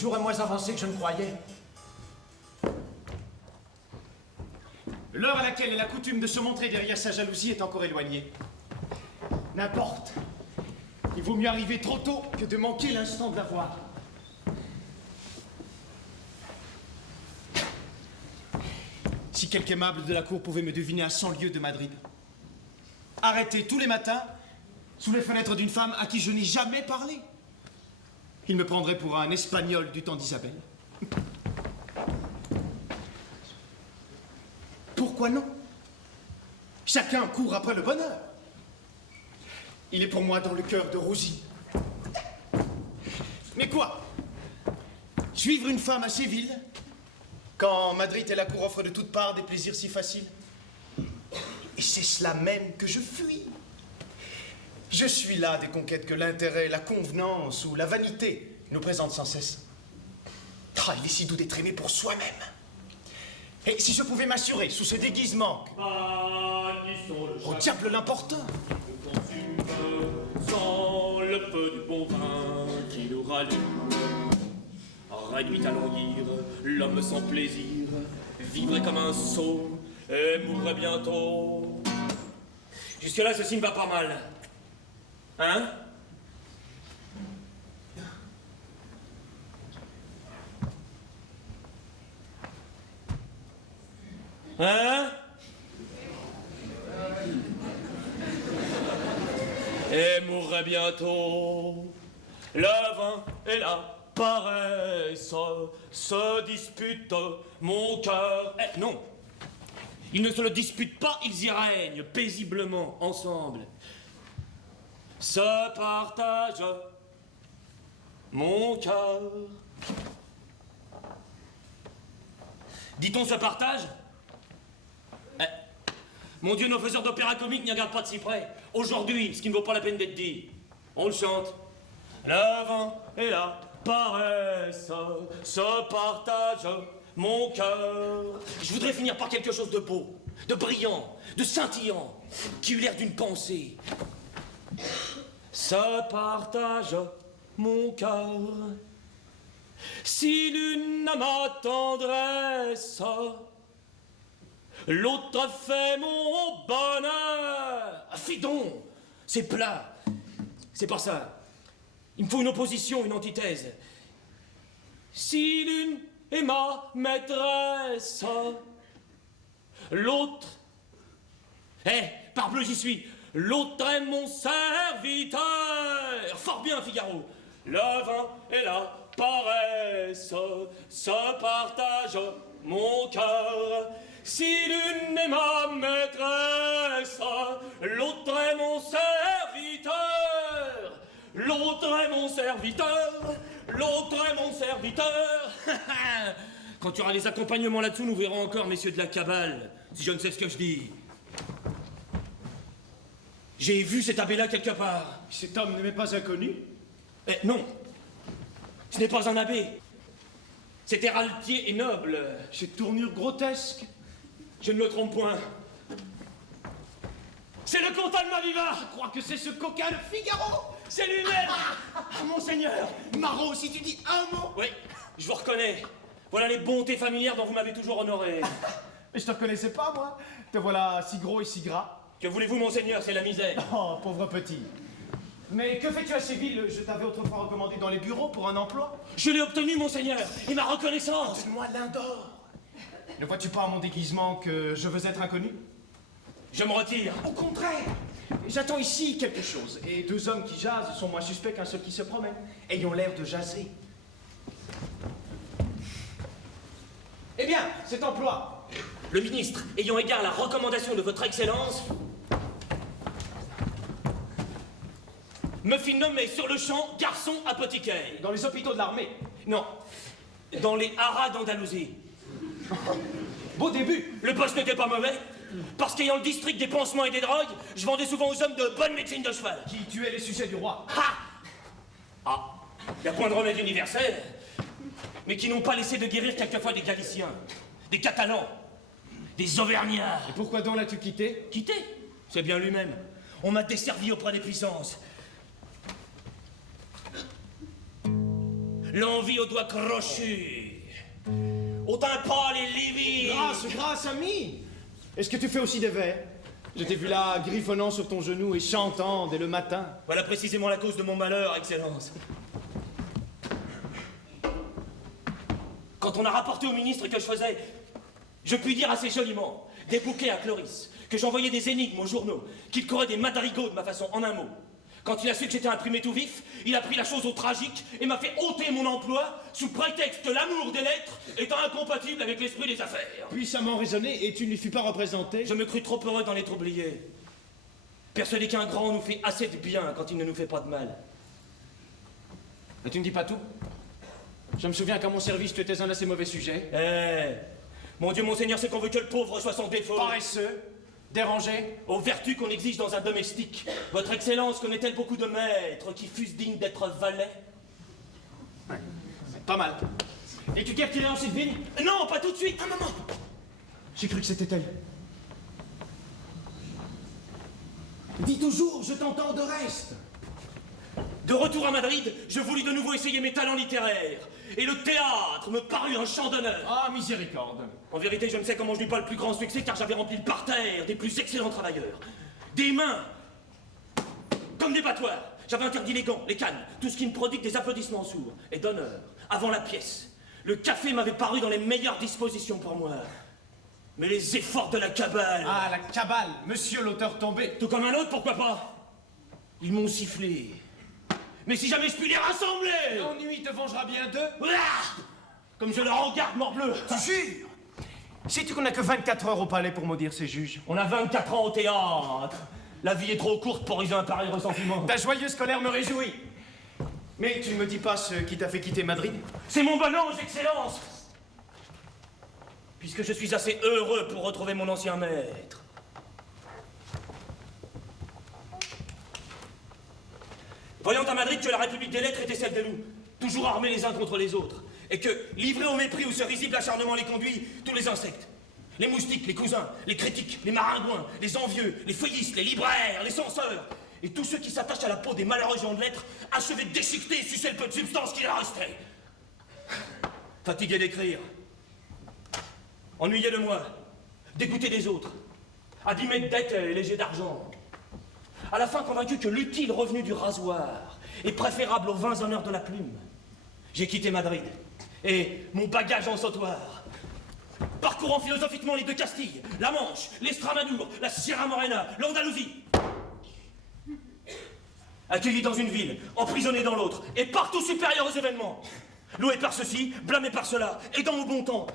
jour est moins avancé que je ne croyais. L'heure à laquelle elle a coutume de se montrer derrière sa jalousie est encore éloignée. N'importe. Il vaut mieux arriver trop tôt que de manquer l'instant de la voir. Si quelque aimable de la cour pouvait me deviner à 100 lieues de Madrid. Arrêté tous les matins, sous les fenêtres d'une femme à qui je n'ai jamais parlé. Il me prendrait pour un Espagnol du temps d'Isabelle. Pourquoi non? Chacun court après le bonheur. Il est pour moi dans le cœur de Rosie. Mais quoi? Suivre une femme à Séville, quand Madrid et la cour offrent de toutes parts des plaisirs si faciles? Et c'est cela même que je fuis. Je suis là des conquêtes que l'intérêt, la convenance ou la vanité nous présentent sans cesse. Ah, il est si doux d'être aimé pour soi-même. Et si je pouvais m'assurer, sous ce déguisement, au diable l'important. Sans le feu du bon vin qui nous rallume, réduit à languir, l'homme sans plaisir vivrait comme un sot et mourrait bientôt. Jusque-là, ceci ne va pas mal. Hein? Hein? Et mourrait bientôt. Le vin et la paresse se disputent mon cœur. Eh, non! Ils ne se le disputent pas, ils y règnent paisiblement ensemble. Se partage mon cœur. Dit-on se partage? Eh, mon Dieu, nos faiseurs d'opéra comique n'y regardent pas de si près. Aujourd'hui, ce qui ne vaut pas la peine d'être dit, on le chante. Le vent et la paresse se partagent mon cœur. Je voudrais finir par quelque chose de beau, de brillant, de scintillant, qui eut l'air d'une pensée. Se partage mon cœur. Si l'une a ma tendresse, l'autre fait mon bonheur. Ah, fi donc, c'est plat. C'est pas ça. Il me faut une opposition, une antithèse. Si l'une est ma maîtresse, l'autre... Eh, parbleu, j'y suis. L'autre est mon serviteur. Fort bien, Figaro. Le vin et la paresse se partagent mon cœur. Si l'une est ma maîtresse, l'autre est mon serviteur. L'autre est mon serviteur. L'autre est mon serviteur. Quand tu auras les accompagnements là-dessous, nous verrons encore, messieurs de la cabale, si je ne sais ce que je dis. J'ai vu cet abbé-là quelque part. Cet homme ne m'est pas inconnu? Eh, non. Ce n'est pas un abbé. C'est héraldier et noble. Cette tournure grotesque. Je ne me trompe point. C'est le comte Almaviva. Je crois que c'est ce coquin de Figaro. C'est lui-même. Ah, monseigneur. Marot, si tu dis un mot. Oui, je vous reconnais. Voilà les bontés familières dont vous m'avez toujours honoré. Mais je te reconnaissais pas, moi. Te voilà si gros et si gras. Que voulez-vous, monseigneur, c'est la misère. Oh, pauvre petit. Mais que fais-tu à Séville? Je t'avais autrefois recommandé dans les bureaux pour un emploi. Je l'ai obtenu, monseigneur, et ma reconnaissance. Donne-moi l'un d'or. Ne vois-tu pas à mon déguisement que je veux être inconnu? Je me retire. Au contraire. J'attends ici quelque chose. Et deux hommes qui jasent sont moins suspects qu'un seul qui se promène. Ayons l'air de jaser. Eh bien, cet emploi. Le ministre, ayant égard à la recommandation de votre Excellence, me fit nommer sur le champ garçon apothicaire. Dans les hôpitaux de l'armée. Non, dans les haras d'Andalousie. Beau début. Le poste n'était pas mauvais, parce qu'ayant le district des pansements et des drogues, je vendais souvent aux hommes de bonne médecine de cheval. Qui tuait les sujets du roi. Ah, il n'y a point de remède universel, mais qui n'ont pas laissé de guérir quelquefois des Galiciens, des Catalans, des Auvergnats. Et pourquoi donc l'as-tu quitté? Quitté? C'est bien lui-même. On m'a desservi auprès des puissances. l'envie aux doigts crochus, au teint pâle et livide. Grâce, ami. Est-ce que tu fais aussi des vers? Je t'ai vu là, griffonnant sur ton genou et chantant dès le matin. Voilà précisément la cause de mon malheur, Excellence. Quand on a rapporté au ministre que je faisais, je puis dire assez joliment, des bouquets à Cloris, que j'envoyais des énigmes aux journaux, qu'il courait des madrigaux de ma façon, en un mot. Quand il a su que j'étais imprimé tout vif, il a pris la chose au tragique et m'a fait ôter mon emploi sous prétexte que l'amour des lettres étant incompatible avec l'esprit des affaires. Puissamment raisonné, et tu ne lui fus pas représenté? Je me crus trop heureux d'en être oublié. Persuadé qu'un grand nous fait assez de bien quand il ne nous fait pas de mal. Mais tu ne dis pas tout? Je me souviens qu'à mon service, tu étais un assez mauvais sujet. Mon Dieu, monseigneur, c'est qu'on veut que le pauvre soit sans défaut. Paresseux, dérangé. Aux vertus qu'on exige dans un domestique. Votre Excellence connaît-elle beaucoup de maîtres qui fussent dignes d'être valets? Ouais, pas mal. Et tu t'es retiré en cette ville? Non, pas tout de suite. Un moment. J'ai cru que c'était elle. Dis toujours, je t'entends de reste. De retour à Madrid, je voulus de nouveau essayer mes talents littéraires. Et le théâtre me parut un champ d'honneur. Ah, miséricorde. En vérité, je ne sais comment je n'eus pas le plus grand succès, car j'avais rempli le parterre des plus excellents travailleurs. Des mains comme des battoirs. J'avais interdit les gants, les cannes, tout ce qui me prodigue des applaudissements sourds et d'honneur. Avant la pièce, le café m'avait paru dans les meilleures dispositions pour moi. Mais les efforts de la cabale... Ah, la cabale, monsieur l'auteur tombé. Tout comme un autre, pourquoi pas? Ils m'ont sifflé. Mais si jamais je puis les rassembler... L'ennui te vengera bien d'eux. Comme je leur regarde, morbleu. Tu jures? Sais-tu qu'on n'a que 24 heures au palais pour maudire ces juges? On a 24 ans au théâtre. La vie est trop courte pour user un pareil ressentiment. Ta joyeuse colère me réjouit. Mais tu ne me dis pas ce qui t'a fait quitter Madrid? C'est mon bon ange, Excellence. Puisque je suis assez heureux pour retrouver mon ancien maître. Voyant à Madrid que la République des lettres était celle de nous, toujours armés les uns contre les autres, et que, livrés au mépris où ce risible acharnement les conduit, tous les insectes, les moustiques, les cousins, les critiques, les maringouins, les envieux, les feuillistes, les libraires, les censeurs, et tous ceux qui s'attachent à la peau des malheureux gens de lettres, achevaient de déchiqueter et sucer le peu de substance qui leur restait. Fatigué d'écrire, ennuyé de moi, dégoûté des autres, abîmé de dettes et léger d'argent, à la fin convaincu que l'utile revenu du rasoir est préférable aux vains honneurs de la plume, j'ai quitté Madrid, et mon bagage en sautoir, parcourant philosophiquement les deux Castilles, la Manche, l'Estramadour, la Sierra Morena, l'Andalousie, accueilli dans une ville, emprisonné dans l'autre, et partout supérieur aux événements, loué par ceci, blâmé par cela, et dans mon bon temps,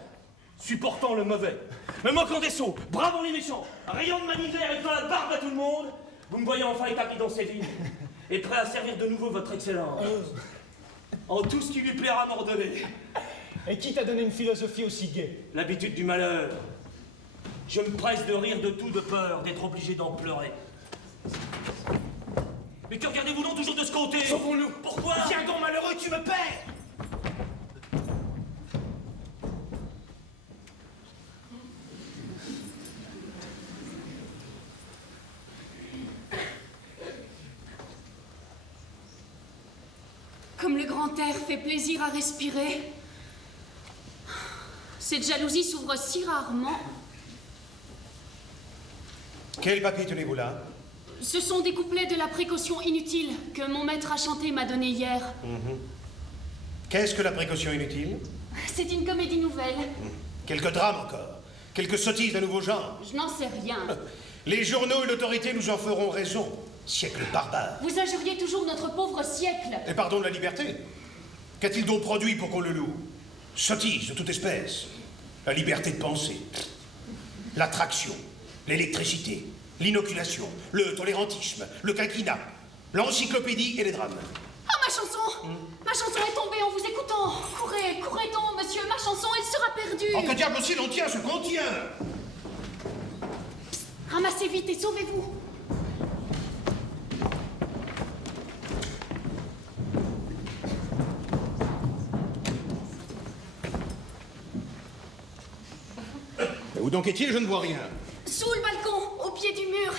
supportant le mauvais, me moquant des sots, bravant les méchants, riant de ma misère et faisant la barbe à tout le monde, vous me voyez enfin établi dans ces villes, et prêt à servir de nouveau votre Excellence, en tout ce qui lui plaira m'ordonner. Et qui t'a donné une philosophie aussi gaie? L'habitude du malheur. Je me presse de rire de tout de peur d'être obligé d'en pleurer. Mais que regardez-vous donc toujours de ce côté? Sauvons-nous. Pourquoi? Viens donc, malheureux, tu me perds. Comme le grand air fait plaisir à respirer, cette jalousie s'ouvre si rarement. Quel papier tenez-vous là? Ce sont des couplets de la précaution inutile que mon maître à chanter m'a donné hier. Qu'est-ce que la précaution inutile? C'est une comédie nouvelle. Quelques drames encore? Quelques sottises d'un nouveau genre? Je n'en sais rien. Les journaux et l'autorité nous en feront raison. Siècle barbare. Vous injuriez toujours notre pauvre siècle. Et pardon de la liberté. Qu'a-t-il donc produit pour qu'on le loue? Sottises de toute espèce. La liberté de penser. L'attraction. L'électricité. L'inoculation. Le tolérantisme. Le quinquennat. L'encyclopédie et les drames. Ah, ma chanson! Ma chanson est tombée en vous écoutant. Courez, courez donc, monsieur, ma chanson, elle sera perdue. Oh, que diable aussi l'on tient, ce qu'on tient! Psst, ramassez vite et sauvez-vous. Où donc est-il? Je ne vois rien. Sous le balcon, au pied du mur.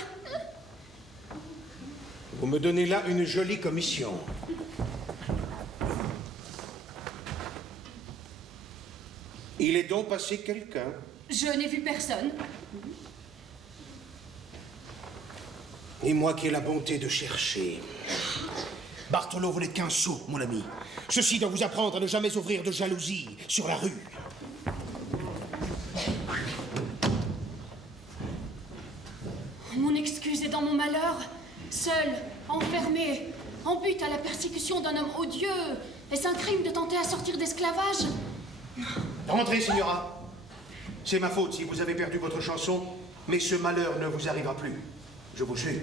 Vous me donnez là une jolie commission. Il est donc passé quelqu'un. Je n'ai vu personne. Et moi qui ai la bonté de chercher. Bartolo, vous n'êtes qu'un sot, mon ami. Ceci doit vous apprendre à ne jamais ouvrir de jalousie sur la rue. Mon excuse est dans mon malheur. Seul, enfermé, en butte à la persécution d'un homme odieux. Est-ce un crime de tenter à sortir d'esclavage? Rentrez, signora. C'est ma faute si vous avez perdu votre chanson, mais ce malheur ne vous arrivera plus. Je vous jure.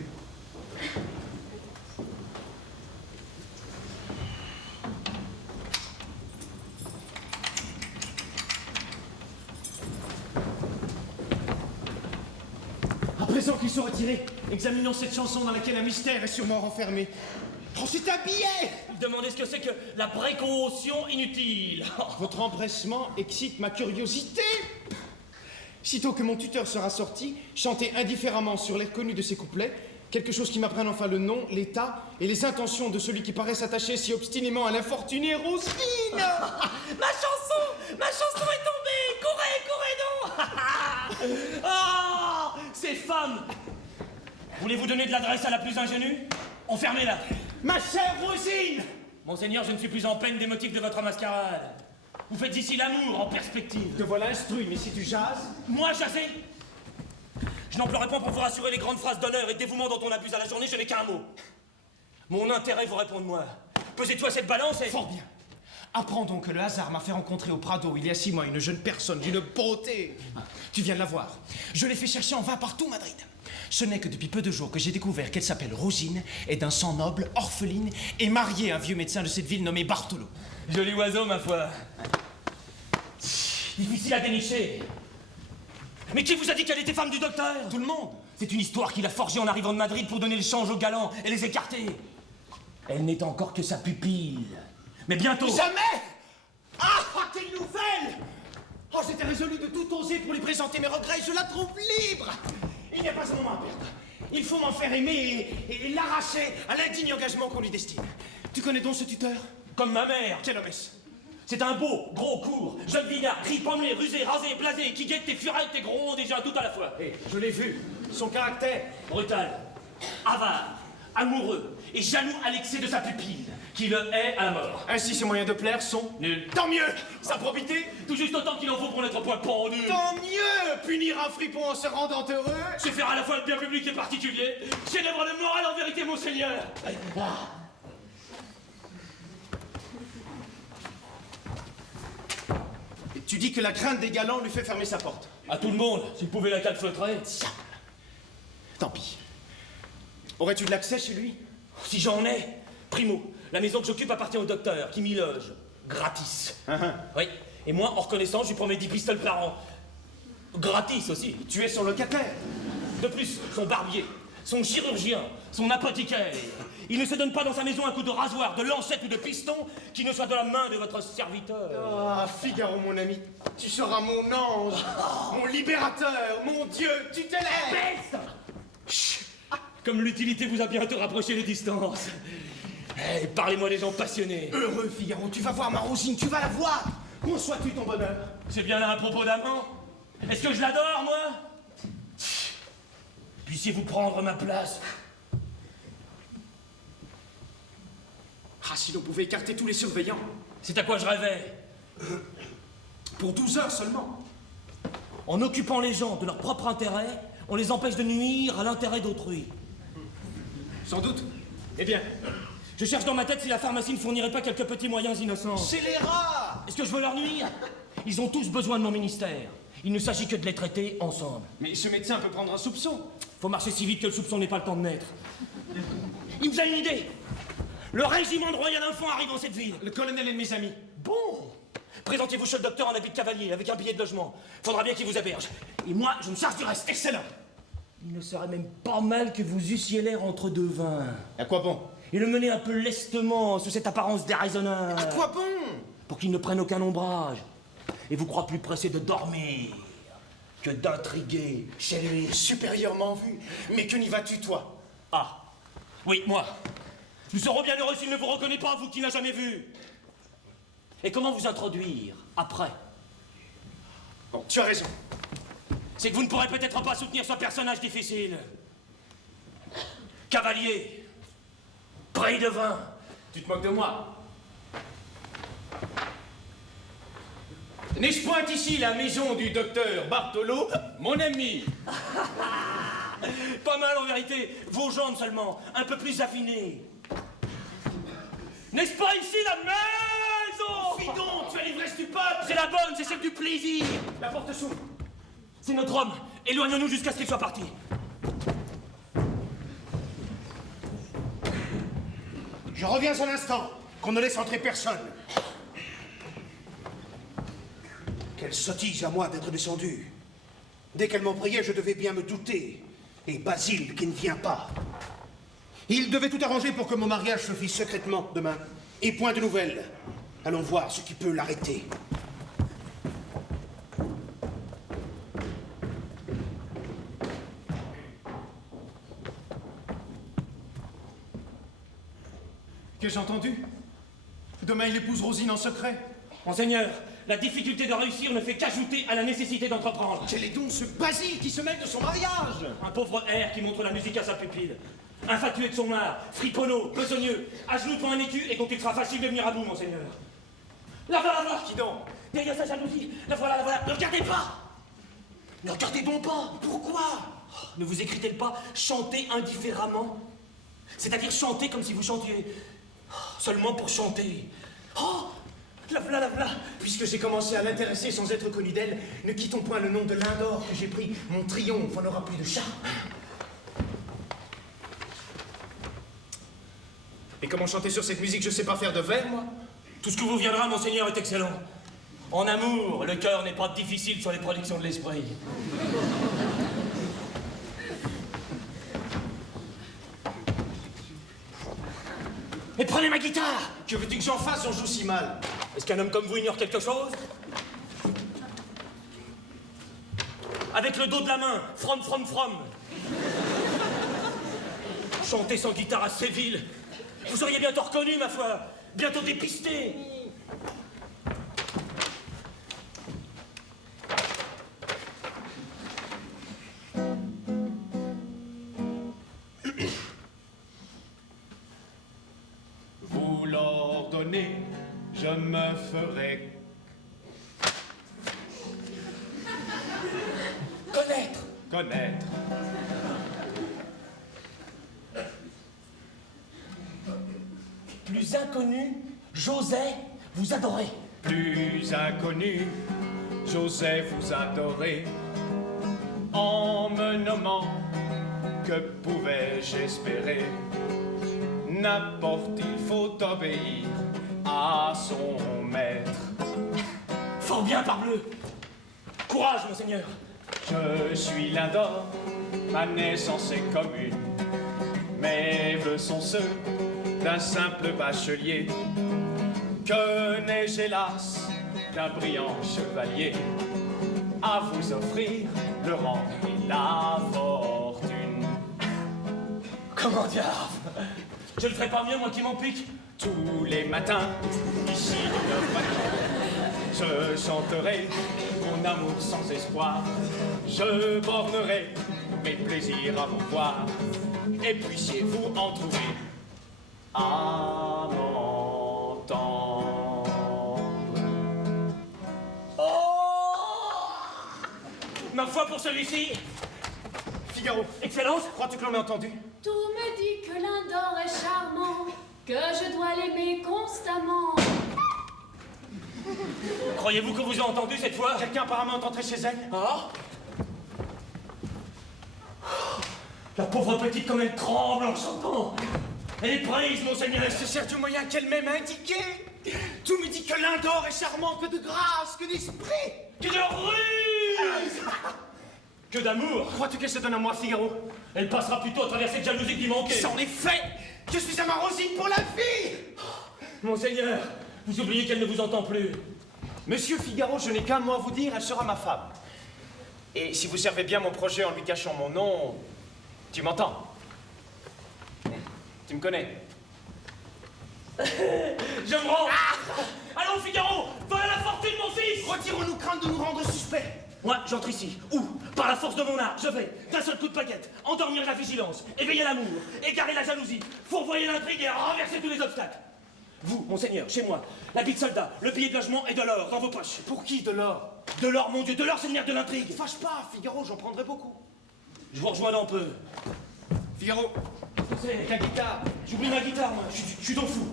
À présent qu'ils sont retirés, examinons cette chanson dans laquelle un mystère est sûrement renfermé. Oh, c'est un billet! Demandez ce que c'est que la précaution inutile. Votre empressement excite ma curiosité. Sitôt que mon tuteur sera sorti, chantez indifféremment sur l'air connu de ses couplets, quelque chose qui m'apprenne enfin le nom, l'état et les intentions de celui qui paraît s'attacher si obstinément à l'infortunée Rosine. Ma chanson est tombée. Courez donc. Ah, ces femmes. Voulez-vous donner de l'adresse à la plus ingénue? Enfermez-la. Ma chère Rosine! Monseigneur, je ne suis plus en peine des motifs de votre mascarade. Vous faites ici l'amour en perspective. Te voilà instruit, mais si tu jases... Moi, jaser? Je n'emploierai pas pour vous rassurer les grandes phrases d'honneur et de dévouement dont on abuse à la journée, je n'ai qu'un mot. Mon intérêt vous répond de moi. Pesez-toi cette balance et... Fort bien. Apprends donc que le hasard m'a fait rencontrer au Prado, il y a 6 mois, une jeune personne d'une beauté. Tu viens de la voir. Je l'ai fait chercher en vain partout, Madrid. Ce n'est que depuis peu de jours que j'ai découvert qu'elle s'appelle Rosine, est d'un sang noble, orpheline, et mariée à un vieux médecin de cette ville nommé Bartolo. Joli oiseau, ma foi. Difficile à dénicher. Mais qui vous a dit qu'elle était femme du docteur? Tout le monde. C'est une histoire qu'il a forgée en arrivant de Madrid pour donner le change aux galants et les écarter. Elle n'est encore que sa pupille. Mais bientôt... Jamais! Ah, quelle nouvelle! Oh, j'étais résolu de tout oser pour lui présenter mes regrets, je la trouve libre! Il n'y a pas un moment à perdre. Il faut m'en faire aimer et l'arracher à l'indigne engagement qu'on lui destine. Tu connais donc ce tuteur? Comme ma mère. Quel homme est-ce? C'est un beau, gros, court, jeune vieillard, gris, pommelé, rusé, rasé, blasé, qui guette tes furailles, tes gronds déjà tout à la fois. Eh, je l'ai vu. Son caractère. Brutal, avare, amoureux et jaloux à l'excès de sa pupille, qui le hait à la mort. Ainsi, ses moyens de plaire sont Nul. Tant mieux! Sa probité? Tout juste autant qu'il en faut pour n'être point pendu. Tant mieux! Punir un fripon en se rendant heureux? C'est faire à la fois le bien public et particulier. Chef-d'œuvre de morale en vérité, monseigneur. Et tu dis que la crainte des galants lui fait fermer sa porte. À tout le monde, s'il pouvait la calfeutrer. Tant pis. Aurais-tu de l'accès chez lui? Si j'en ai, primo, la maison que j'occupe appartient au docteur, qui m'y loge. Gratis. Oui. Et moi, en reconnaissance, je lui promets 10 pistoles par an. Gratis aussi. Tu es son locataire. De plus, son barbier, son chirurgien, son apothicaire. Il ne se donne pas dans sa maison un coup de rasoir, de lancette ou de piston qui ne soit de la main de votre serviteur. Ah, Figaro, mon ami, tu seras mon ange, mon libérateur, mon Dieu tutélaire. Peste! Chut. Comme l'utilité vous a bientôt rapproché les distances. Eh, parlez-moi des gens passionnés. Heureux, Figaro, tu vas voir ma Rosine, tu vas la voir. Conçois-tu ton bonheur? C'est bien là un propos d'amant? Est-ce que je l'adore, moi? Puissiez-vous prendre ma place? Ah, si l'on pouvait écarter tous les surveillants. C'est à quoi je rêvais. Pour 12 heures seulement. En occupant les gens de leur propre intérêt, on les empêche de nuire à l'intérêt d'autrui. Sans doute. Eh bien, Je cherche dans ma tête si la pharmacie ne fournirait pas quelques petits moyens innocents. c'est les rats. Est-ce que je veux leur nuire? Ils ont tous besoin de mon ministère. Il ne s'agit que de les traiter ensemble. Mais ce médecin peut prendre un soupçon. Faut marcher si vite que le soupçon n'ait pas le temps de naître. Il me a une idée. Le régiment de Royal Enfant arrive dans cette ville. Le colonel est de mes amis. Bon. Présentez-vous chez le docteur en habit de cavalier, avec un billet de logement. Faudra bien qu'il vous héberge. Et moi, je me charge du reste. Excellent. Il ne serait même pas mal que vous eussiez l'air entre deux vins. À quoi bon? Et le mener un peu lestement, sous cette apparence déraisonnable. À quoi bon? Pour qu'il ne prenne aucun ombrage. Et vous croit plus pressé de dormir que d'intriguer chez lui. Supérieurement vu. Mais que n'y vas-tu, toi? Ah, oui, moi. Nous serons bien heureux s'il ne vous reconnaît pas, vous qui n'a jamais vu. Et comment vous introduire après? Bon, tu as raison. C'est que vous ne pourrez peut-être pas soutenir ce personnage difficile. Cavalier, prix de vin. Tu te moques de moi? N'est-ce point ici la maison du docteur Bartolo, mon ami? Pas mal en vérité, vos jambes seulement, un peu plus affinées. N'est-ce pas ici la maison? Fidon, tu as l'ivresse du peuple! C'est la bonne, c'est celle du plaisir. La porte s'ouvre. C'est notre homme. Éloignons-nous jusqu'à ce qu'il soit parti. Je reviens un instant, qu'on ne laisse entrer personne. Quelle sottise à moi d'être descendu. Dès qu'elle m'en priait, je devais bien me douter. Et Basile qui ne vient pas. Il devait tout arranger pour que mon mariage se fît secrètement demain. Et point de nouvelles. Allons voir ce qui peut l'arrêter. Qu'ai-je entendu? Demain, il épouse Rosine en secret. Monseigneur, la difficulté de réussir ne fait qu'ajouter à la nécessité d'entreprendre. Quel est donc ce Basile qui se mêle de son mariage? Un pauvre air qui montre la musique à sa pupille. Infatué de son art, friponneau, besogneux, à genoux devant un écu et dont il sera facile de venir à bout, monseigneur. La voilà! Qui donc? Derrière sa jalousie, la voilà, la voilà. Ne regardez pas! Ne regardez donc pas! Pourquoi? Ne vous écrit-elle pas chanter indifféremment? C'est-à-dire chanter comme si vous chantiez seulement pour chanter. Oh! La voilà, la voilà! Puisque j'ai commencé à l'intéresser sans être connu d'elle, ne quittons point le nom de Lindor que j'ai pris. Mon triomphe en aura plus de charme. Et comment chanter sur cette musique? Je sais pas faire de vers, moi. Tout ce que vous viendra, monseigneur, est excellent. En amour, le cœur n'est pas difficile sur les productions de l'esprit. Mais prenez ma guitare! Que veux-tu que j'en fasse? On joue si mal. Est-ce qu'un homme comme vous ignore quelque chose? Avec le dos de la main, from. Chanter sans guitare à Séville, vous seriez bientôt reconnu, ma foi, bientôt dépisté. Vous l'ordonnez, je me ferai connaître. Plus inconnu, j'osais vous adorer. Plus inconnu, j'osais vous adorer. En me nommant, que pouvais-je espérer? N'importe, il faut obéir à son maître. Fort bien, parbleu. Courage, monseigneur. Je suis Lindor, ma naissance est commune. Mes vœux sont ceux d'un simple bachelier. Que n'ai-je hélas qu'un brillant chevalier à vous offrir le rang et la fortune. Comment diable? Je ne ferai pas mieux, moi qui m'en pique. Tous les matins, ici d'une matin, je chanterai mon amour sans espoir. Je bornerai mes plaisirs à vous voir, et puissiez-vous en trouver à m'entendre. Oh! Ma foi pour celui-ci. Figaro, Excellence. crois-tu que l'on m'a entendu? Tout me dit que Lindor est charmant, que je dois l'aimer constamment. Croyez-vous que vous a entendu cette fois? Quelqu'un apparemment est entré chez elle? Ah? La pauvre petite comme elle tremble en chantant. Elle est prise, monseigneur. C'est certes moyen qu'elle m'ait indiqué. Tout me dit que Lindor est charmant, que de grâce, que d'esprit. Que de ruse! Que d'amour! Crois-tu qu'elle se donne à moi, Figaro? Elle passera plutôt à travers cette jalousie qui manquait. C'en est fait. Je suis à ma Rosine pour la vie. Monseigneur, vous oubliez qu'elle ne vous entend plus. Monsieur Figaro, je n'ai qu'un mot à vous dire, elle sera ma femme. Et si vous servez bien mon projet en lui cachant mon nom, tu m'entends? Tu me connais? Je me rends. Allons, Figaro, voilà la fortune, mon fils. Retirons-nous, crainte de nous rendre suspects. Moi, j'entre ici. Où? Par la force de mon art, je vais, d'un seul coup de paquette, endormir la vigilance, éveiller l'amour, égarer la jalousie, fourvoyer l'intrigue et renverser tous les obstacles. Vous, monseigneur, chez moi, l'habit de soldat, le billet de logement et de l'or dans vos poches. Pour qui, de l'or? De l'or, mon Dieu, de l'or, c'est le nerf de l'intrigue. Fâche pas, Figaro, j'en prendrai beaucoup. Je vous rejoins dans peu. Figaro, C'est ta guitare. J'oublie ma guitare, moi, je suis donc fou.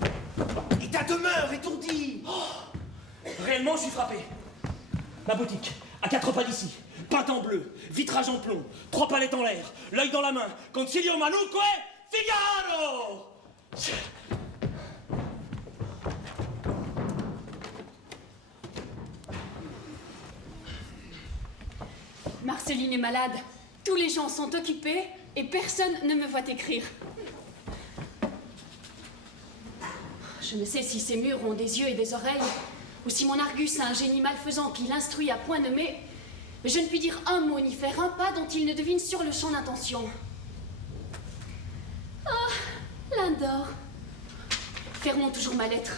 Et ta demeure étourdie. Réellement, je suis frappé. Ma boutique, à 4 pas d'ici, peinte en bleu, vitrage en plomb, 3 palettes en l'air, l'œil dans la main, concilio manuque, Figaro! Marceline est malade. Tous les gens sont occupés et personne ne me voit écrire. Je ne sais si ces murs ont des yeux et des oreilles, ou si mon Argus a un génie malfaisant qui l'instruit à point nommé, mais je ne puis dire un mot ni faire un pas dont il ne devine sur le champ d'intention. Ah, Lindor. Fermons toujours ma lettre.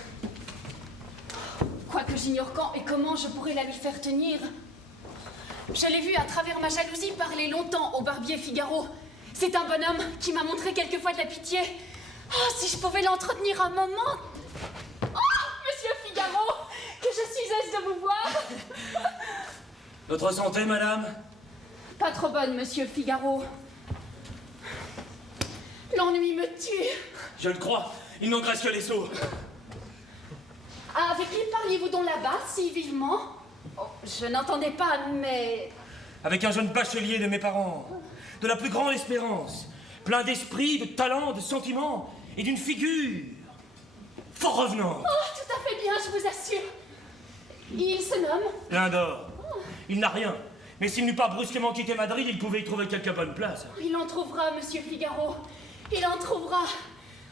Quoique j'ignore quand et comment je pourrais la lui faire tenir. Je l'ai vu à travers ma jalousie parler longtemps au barbier Figaro. C'est un bonhomme qui m'a montré quelquefois de la pitié. Oh, si je pouvais l'entretenir un moment. Oh, monsieur Figaro, que je suis aise de vous voir. Votre santé, madame? Pas trop bonne, monsieur Figaro. L'ennui me tue. Je le crois, il n'engraisse que les sots. Avec qui parliez-vous donc là-bas, si vivement? Oh, je n'entendais pas, mais... Avec un jeune bachelier de mes parents, de la plus grande espérance, plein d'esprit, de talent, de sentiments et d'une figure fort revenante. Oh, tout à fait bien, je vous assure. Il se nomme? Lindor. Il n'a rien, mais s'il n'eût pas brusquement quitté Madrid, il pouvait y trouver quelque bonne place. Il en trouvera, monsieur Figaro. Il en trouvera.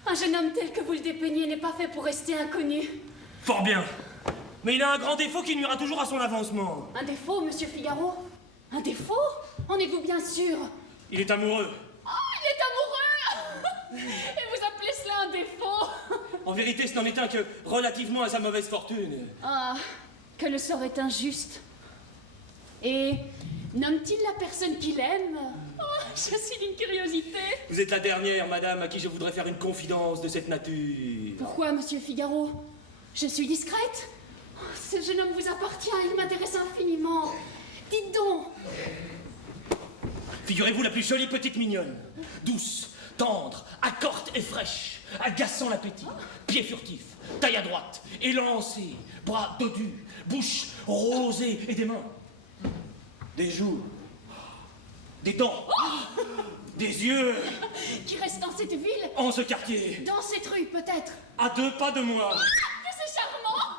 Un jeune homme tel que vous le dépeignez n'est pas fait pour rester inconnu. Fort bien. Mais il a un grand défaut qui nuira toujours à son avancement. Un défaut, monsieur Figaro? Un défaut? En êtes-vous bien sûr? Il est amoureux. Oh, il est amoureux! Et vous appelez cela un défaut? En vérité, ce n'en est un que relativement à sa mauvaise fortune. Ah, que le sort est injuste. Et nomme-t-il la personne qu'il aime? Oh, je suis d'une curiosité. Vous êtes la dernière, madame, à qui je voudrais faire une confidence de cette nature. Pourquoi, monsieur Figaro? Je suis discrète? Oh, ce jeune homme vous appartient, il m'intéresse infiniment. Dites donc. Figurez-vous la plus jolie petite mignonne, douce, tendre, accorte et fraîche, agaçant l'appétit, pieds furtifs, taille à droite, élancé, bras dodus, bouche rosée et des mains, des joues, des dents, des yeux. Qui reste dans cette ville? En ce quartier, Dans cette rue, peut-être? à 2 pas de moi. Que c'est charmant!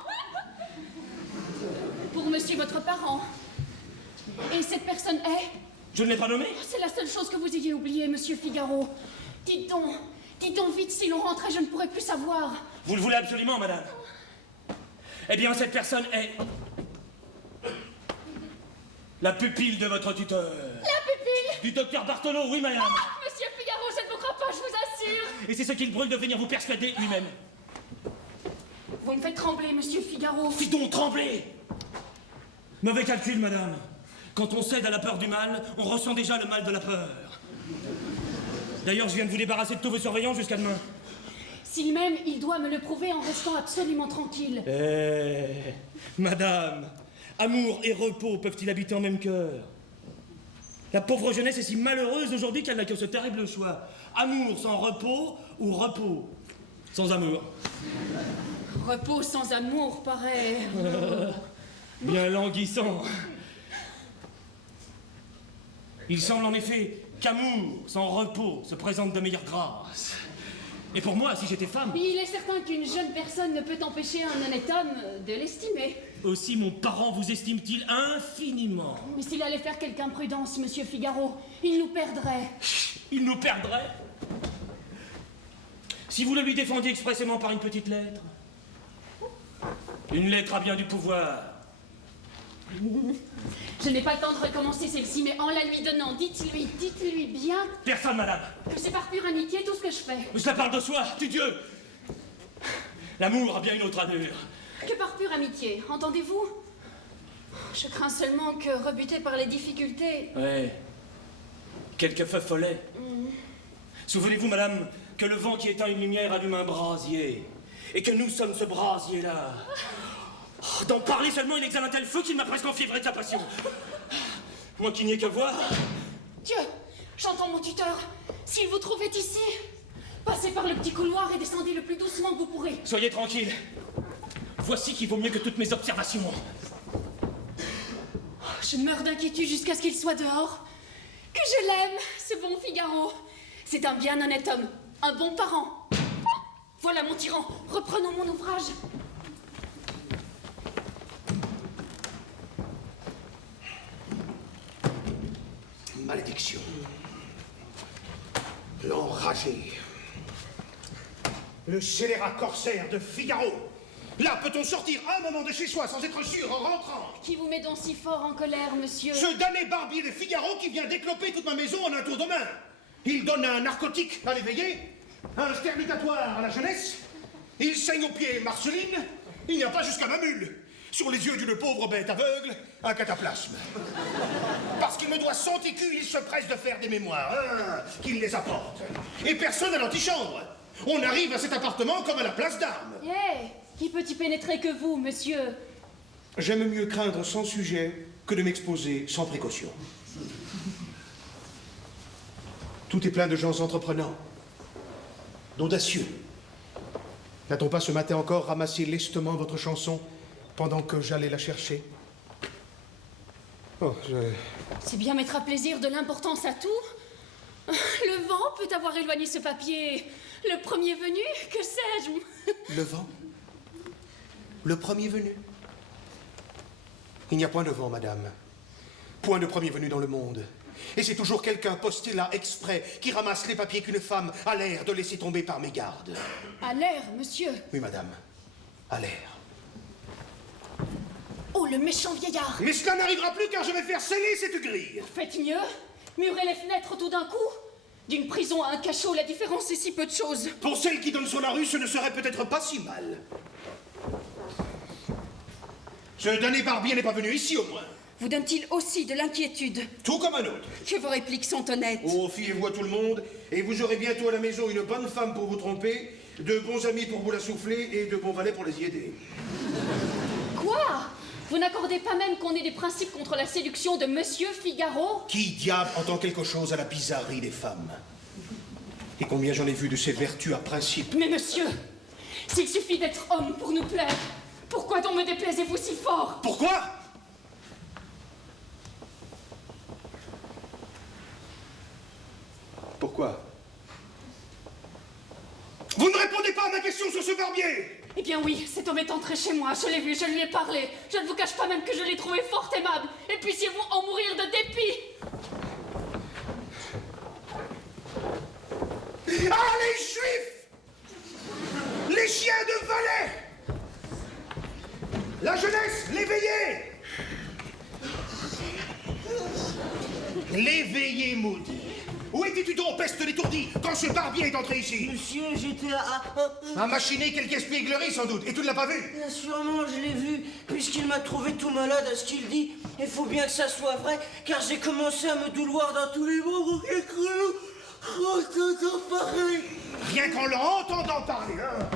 Pour monsieur votre parent. Et cette personne est? Je ne l'ai pas nommé. C'est la seule chose que vous ayez oubliée, monsieur Figaro. Dites donc vite, si l'on rentrait, je ne pourrais plus savoir. Vous le voulez absolument, madame. Eh bien, cette personne est la pupille de votre tuteur. La pupille? Du docteur Bartolo, oui, madame. Monsieur Figaro, je ne vous crois pas, je vous assure. Et c'est ce qu'il brûle de venir vous persuader lui-même. Vous me faites trembler, monsieur Figaro. Fis donc trembler. Mauvais calcul, madame. Quand on cède à la peur du mal, on ressent déjà le mal de la peur. D'ailleurs, je viens de vous débarrasser de tous vos surveillants jusqu'à demain. S'il m'aime, il doit me le prouver en restant absolument tranquille. Eh, madame, amour et repos peuvent-ils habiter en même cœur? La pauvre jeunesse est si malheureuse aujourd'hui qu'elle n'a que ce terrible choix. Amour sans repos ou repos sans amour. Repos sans amour paraît... Bien languissant. Il semble en effet qu'amour sans repos se présente de meilleure grâce. Et pour moi, si j'étais femme... Il est certain qu'une jeune personne ne peut empêcher un honnête homme de l'estimer. Aussi mon parent vous estime-t-il infiniment. Mais s'il allait faire quelque imprudence, monsieur Figaro, il nous perdrait. Il nous perdrait. Si vous le lui défendiez expressément par une petite lettre. Une lettre a bien du pouvoir. Je n'ai pas le temps de recommencer celle-ci, mais en la lui donnant, dites-lui bien Personne, madame. que c'est par pure amitié tout ce que je fais. Mais cela parle de soi, du Dieu. L'amour a bien une autre allure. Que par pure amitié, entendez-vous? Je crains seulement que, rebuté par les difficultés... Ouais. Quelques feux follets. Souvenez-vous, madame, que le vent qui éteint une lumière allume un brasier. Et que nous sommes ce brasier-là. Oh, d'en parler seulement, il exhale un tel feu qu'il m'a presque enfiévré de sa passion. Moi qui n'y ai qu'à voir. Dieu, j'entends mon tuteur. S'il vous trouvait ici, passez par le petit couloir et descendez le plus doucement que vous pourrez. Soyez tranquille. Voici qui vaut mieux que toutes mes observations. Je meurs d'inquiétude jusqu'à ce qu'il soit dehors. Que je l'aime, ce bon Figaro. C'est un bien honnête homme, un bon parent. Voilà mon tyran, reprenons mon ouvrage. Malédiction. L'enragé. Le scélérat corsaire de Figaro. Là, peut-on sortir un moment de chez soi sans être sûr en rentrant? Qui vous met donc si fort en colère, monsieur? Ce damné barbier de Figaro qui vient d'écloper toute ma maison en un tour de main. Il donne un narcotique à l'éveillé, un sternucatoire à la jeunesse. Il saigne aux pieds Marceline. Il n'y a pas jusqu'à ma mule. Sur les yeux d'une pauvre bête aveugle, un cataplasme. Parce qu'il me doit 100 écus, il se presse de faire des mémoires, qu'il les apporte. Et personne à l'antichambre. On arrive à cet appartement comme à la place d'armes. Qui peut y pénétrer que vous, monsieur? J'aime mieux craindre sans sujet que de m'exposer sans précaution. Tout est plein de gens entreprenants, d'audacieux. N'a-t-on pas ce matin encore ramassé lestement votre chanson pendant que j'allais la chercher? Oh, C'est bien mettre à plaisir de l'importance à tout. Le vent peut avoir éloigné ce papier. Le premier venu, que sais-je? Le vent? Le premier venu? Il n'y a point de vent, madame. Point de premier venu dans le monde. Et c'est toujours quelqu'un posté là exprès qui ramasse les papiers qu'une femme a l'air de laisser tomber par mégarde. À l'air, monsieur? Oui, madame. À l'air. Oh, le méchant vieillard! Mais cela n'arrivera plus car je vais faire sceller cette grille. Faites mieux. Murer les fenêtres tout d'un coup. D'une prison à un cachot, la différence est si peu de choses. Pour celle qui donne sur la rue, ce ne serait peut-être pas si mal. Ce damné barbier n'est pas venu ici, au moins. Vous donne-t-il aussi de l'inquiétude? Tout comme un autre. Que vos répliques sont honnêtes. Oh, fiez-vous à tout le monde, et vous aurez bientôt à la maison une bonne femme pour vous tromper, de bons amis pour vous la souffler, et de bons valets pour les y aider. Quoi? Vous n'accordez pas même qu'on ait des principes contre la séduction de Monsieur Figaro? Qui diable entend quelque chose à la bizarrerie des femmes? Et combien j'en ai vu de ces vertus à principe? Mais monsieur, s'il suffit d'être homme pour nous plaire, pourquoi donc me déplaisez-vous si fort? Pourquoi? Pourquoi? Vous ne répondez pas à ma question sur ce barbier! Eh bien oui, cet homme est entré chez moi, je l'ai vu, je lui ai parlé. Je ne vous cache pas même que je l'ai trouvé fort aimable. Et puissiez-vous en mourir de dépit? Ah, les Juifs! Les chiens de valet! La jeunesse, l'éveillé! L'éveillé maudit! Où étais-tu donc, peste l'étourdi, quand ce barbier est entré ici? Monsieur, j'étais À machiner quelque espièglerie, sans doute, et tu ne l'as pas vu? Bien sûrement, je l'ai vu, puisqu'il m'a trouvé tout malade à ce qu'il dit. Il faut bien que ça soit vrai, car j'ai commencé à me douloir dans tous les membres. J'ai cru... Oh, c'est pareil. Rien qu'en l'entendant parler, hein?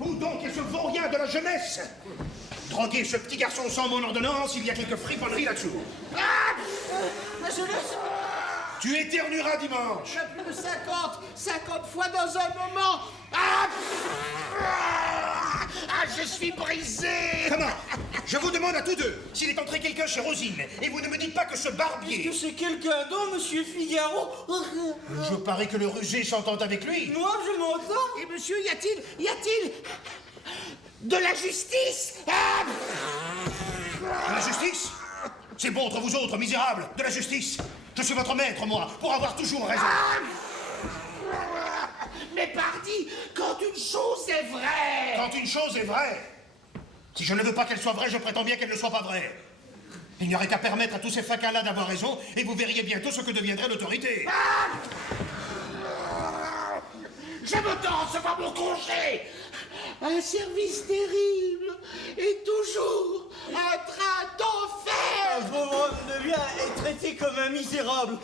Où donc est ce vaurien de la jeunesse? Droguer ce petit garçon sans mon ordonnance, il y a quelques friponneries là-dessous. La jeunesse... Tu éternueras dimanche. Plus de 50 fois dans un moment. Je suis brisé. Comment? Je vous demande à tous deux s'il est entré quelqu'un chez Rosine, et vous ne me dites pas que ce barbier... Est-ce que c'est quelqu'un d'autre, monsieur Figaro? Je parie que le rusé s'entend avec lui. Moi, je m'entends. Et monsieur, y a-t-il de la justice? De la justice? C'est bon entre vous autres, misérables, de la justice. Je suis votre maître, moi, pour avoir toujours raison. Mais pardi, quand une chose est vraie... Quand une chose est vraie, si je ne veux pas qu'elle soit vraie, je prétends bien qu'elle ne soit pas vraie. Il n'y aurait qu'à permettre à tous ces faquins-là d'avoir raison, et vous verriez bientôt ce que deviendrait l'autorité. Je me tends à recevoir mon congé. Un service terrible et toujours un train d'enfer. un pauvre homme de bien est traité comme un misérable.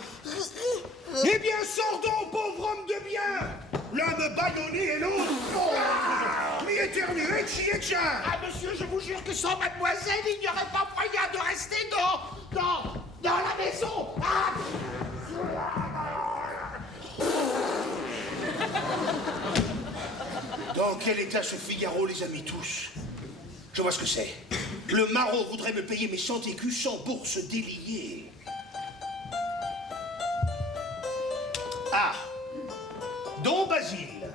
Eh bien, sors donc, pauvre homme de bien! L'un me bâillonné et l'autre... Oh, mi éternue, etchi. Ah, monsieur, je vous jure que sans mademoiselle, il n'y aurait pas moyen de rester dans la maison. Ah. Dans quel état ce Figaro les a mis tous? Je vois ce que c'est. Le maraud voudrait me payer mes 100 écus sans bourse déliée. Ah! Don Basile,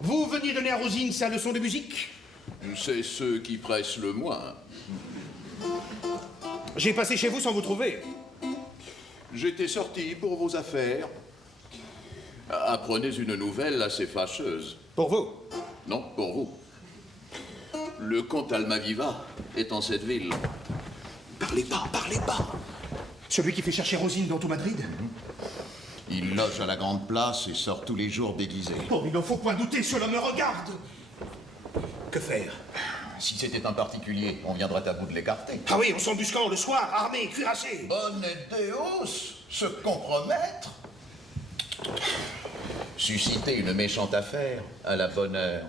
vous veniez donner à Rosine sa leçon de musique? C'est ceux qui pressent le moins. J'ai passé chez vous sans vous trouver. J'étais sorti pour vos affaires. Apprenez une nouvelle assez fâcheuse. Pour vous? Non, pour vous. Le comte Almaviva est en cette ville. Parlez pas. Celui qui fait chercher Rosine dans tout Madrid? Il loge à la Grande Place et sort tous les jours déguisé. Oh, il ne faut point douter, cela me regarde. Que faire? Si c'était un particulier, on viendrait à bout de l'écarter. Ah oui, en s'embusquant le soir, armé, cuirassé. Honnête Deus, se compromettre. Susciter une méchante affaire à la bonne heure.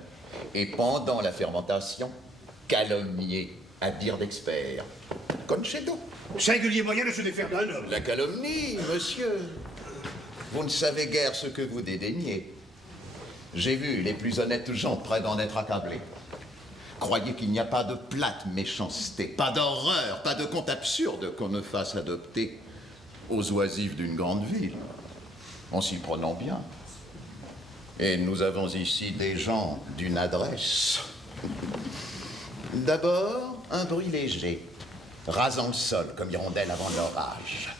Et pendant la fermentation, calomnier à dire d'expert. Concedo. Singulier moyen de se défaire d'un homme. La calomnie, monsieur. Vous ne savez guère ce que vous dédaignez. J'ai vu les plus honnêtes gens près d'en être accablés. Croyez qu'il n'y a pas de plate méchanceté, pas d'horreur, pas de conte absurde qu'on ne fasse adopter aux oisifs d'une grande ville, en s'y prenant bien. Et nous avons ici des gens d'une adresse. D'abord, un bruit léger, rasant le sol comme hirondelle avant l'orage.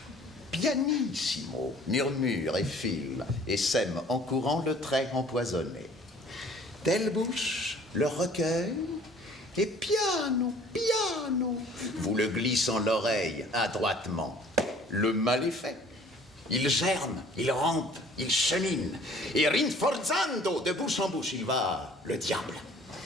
Pianissimo, murmure et file, et sème en courant le trait empoisonné. Telle bouche, le recueil, et piano, vous le glisse en l'oreille, adroitement. Le mal est fait. Il germe, il rampe, il chemine, et rinforzando, de bouche en bouche, il va, le diable.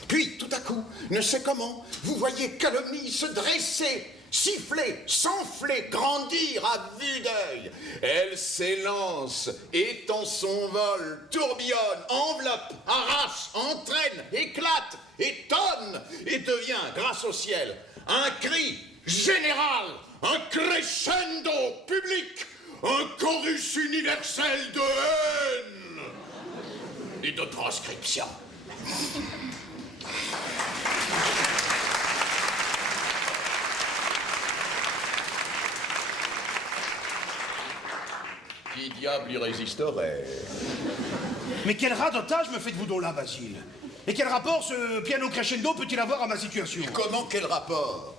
Puis, tout à coup, ne sais comment, vous voyez calomnie se dresser, siffler, s'enfler, grandir à vue d'œil. Elle s'élance, étend son vol, tourbillonne, enveloppe, arrache, entraîne, éclate, étonne, et devient, grâce au ciel, un cri général, un crescendo public, un chorus universel de haine et de proscription. Qui diable y résisterait? Mais quel radotage me faites-vous donc là, Basile? Et quel rapport ce piano crescendo peut-il avoir à ma situation? Comment quel rapport?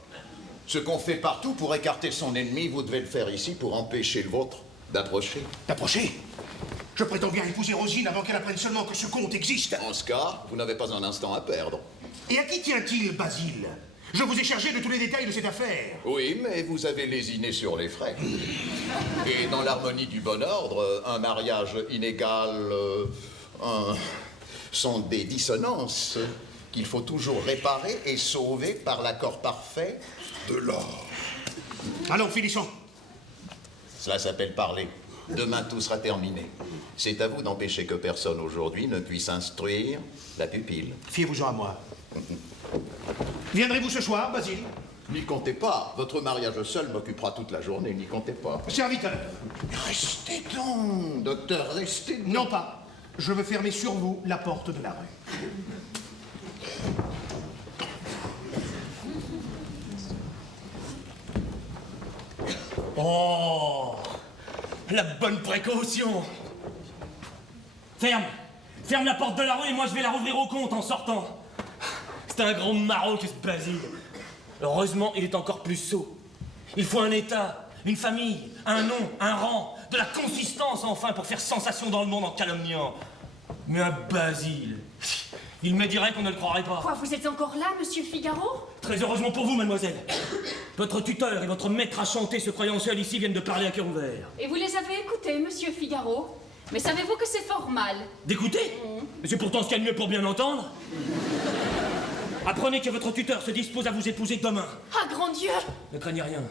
Ce qu'on fait partout pour écarter son ennemi, vous devez le faire ici pour empêcher le vôtre d'approcher. D'approcher? Je prétends bien épouser Rosine avant qu'elle apprenne seulement que ce conte existe. En ce cas, vous n'avez pas un instant à perdre. Et à qui tient-il, Basile? Je vous ai chargé de tous les détails de cette affaire. Oui, mais vous avez lésiné sur les frais. Et dans l'harmonie du bon ordre, un mariage inégal sont des dissonances qu'il faut toujours réparer et sauver par l'accord parfait de l'or. Allons, finissons. Cela s'appelle parler. Demain, tout sera terminé. C'est à vous d'empêcher que personne aujourd'hui ne puisse instruire la pupille. Fiez-vous-en à moi. Viendrez-vous ce soir, Basile? N'y comptez pas. Votre mariage seul m'occupera toute la journée. N'y comptez pas. Serviteur. Restez donc, docteur, restez donc. Non pas. Je veux fermer sur vous la porte de la rue. Oh, la bonne précaution. Ferme la porte de la rue et moi je vais la rouvrir au compte en sortant. C'est un grand maraud que ce Basile. Heureusement, il est encore plus sot. Il faut un état, une famille, un nom, un rang, de la consistance enfin pour faire sensation dans le monde en calomniant. Mais un Basile, il me dirait qu'on ne le croirait pas. Quoi, vous êtes encore là, monsieur Figaro? Très heureusement pour vous, mademoiselle. Votre tuteur et votre maître à chanter se croyant seul ici viennent de parler à cœur ouvert. Et vous les avez écoutés, monsieur Figaro? Mais savez-vous que c'est fort mal? D'écouter? Mais c'est pourtant ce qu'il y a de mieux pour bien entendre. Apprenez que votre tuteur se dispose à vous épouser demain. Ah, grand Dieu! Ne craignez rien.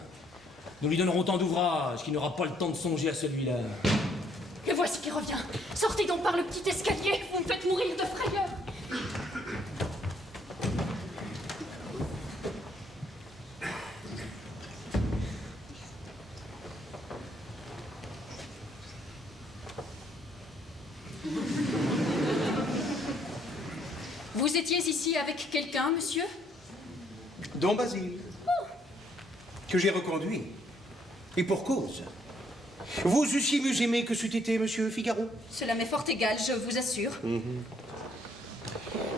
Nous lui donnerons tant d'ouvrages qu'il n'aura pas le temps de songer à celui-là. Le voici qui revient. Sortez donc par le petit escalier, vous me faites mourir de frayeur. Vous étiez ici avec quelqu'un, monsieur? Don Basile. Que j'ai reconduit. Et pour cause. Vous eussiez mieux aimé que c'eût été monsieur Figaro? Cela m'est fort égal, je vous assure.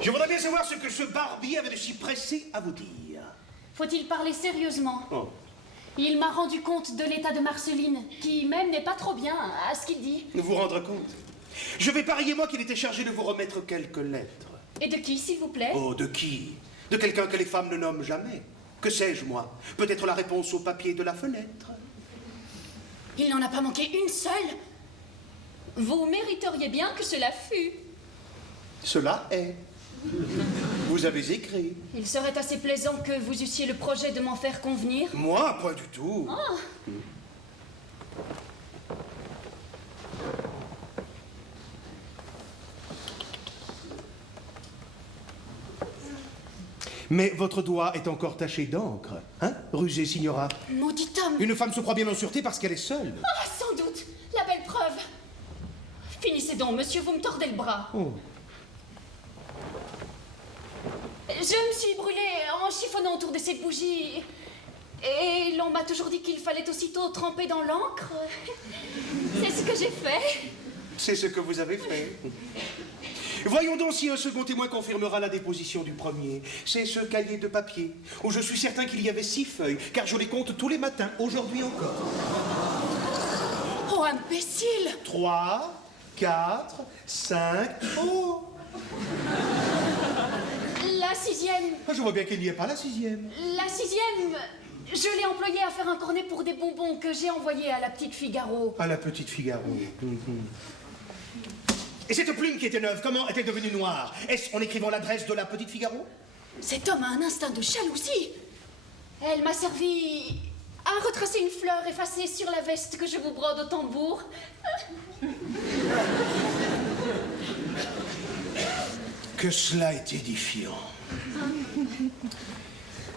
Je voudrais bien savoir ce que ce barbier avait de si pressé à vous dire. Faut-il parler sérieusement? Oh. Il m'a rendu compte de l'état de Marceline, qui même n'est pas trop bien à ce qu'il dit. Vous rendre compte? Je vais parier, moi, qu'il était chargé de vous remettre quelques lettres. Et de qui, s'il vous plaît? Oh, de qui? De quelqu'un que les femmes ne nomment jamais. Que sais-je, moi? Peut-être la réponse au papier de la fenêtre. Il n'en a pas manqué une seule. Vous mériteriez bien que cela fût. Cela est. Vous avez écrit. Il serait assez plaisant que vous eussiez le projet de m'en faire convenir. Moi, pas du tout. Oh. Mais votre doigt est encore taché d'encre, hein, rusé signora? Maudit homme. Une femme se croit bien en sûreté parce qu'elle est seule. Ah, sans doute. La belle preuve. Finissez donc, monsieur, vous me tordez le bras. Oh. Je me suis brûlée en chiffonnant autour de cette bougie. Et l'on m'a toujours dit qu'il fallait aussitôt tremper dans l'encre. C'est ce que j'ai fait. C'est ce que vous avez fait. Voyons donc si un second témoin confirmera la déposition du premier. C'est ce cahier de papier, où je suis certain qu'il y avait 6 feuilles, car je les compte tous les matins, aujourd'hui encore. Oh, imbécile! 3, 4, 5... Oh! La 6e. Je vois bien qu'il n'y ait pas la 6e. La 6e, je l'ai employée à faire un cornet pour des bonbons que j'ai envoyés à la petite Figaro. À la petite Figaro. Et cette plume qui était neuve, comment est-elle devenue noire? Est-ce en écrivant l'adresse de la petite Figaro? Cet homme a un instinct de jalousie. Elle m'a servi à retracer une fleur effacée sur la veste que je vous brode au tambour. Que cela est édifiant.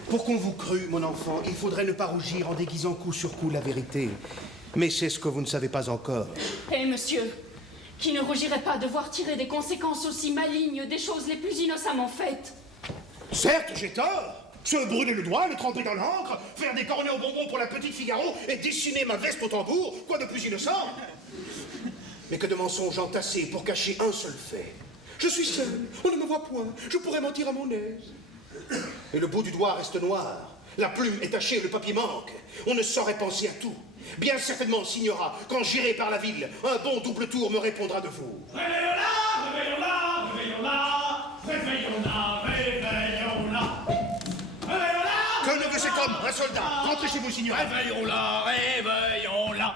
Pour qu'on vous crût, mon enfant, il faudrait ne pas rougir en déguisant coup sur coup la vérité. Mais c'est ce que vous ne savez pas encore. Eh, monsieur, qui ne rougirait pas de voir tirer des conséquences aussi malignes des choses les plus innocemment faites? Certes, j'ai tort. Se brûler le doigt, le tremper dans l'encre, faire des cornets aux bonbons pour la petite Figaro et dessiner ma veste au tambour, quoi de plus innocent? Mais que de mensonges entassés pour cacher un seul fait. Je suis seul, on ne me voit point, je pourrais mentir à mon aise. Et le bout du doigt reste noir, la plume est tachée, le papier manque. On ne saurait penser à tout. Bien certainement, signora, quand j'irai par la ville, un bon double tour me répondra de vous. Réveillons-la, réveillons-la, réveillons-la, réveillons-la, réveillons-la. Réveillons-la. Que ne veut cet homme? Un soldat. Rentrez chez vous, signora. Réveillons-la, réveillons-la.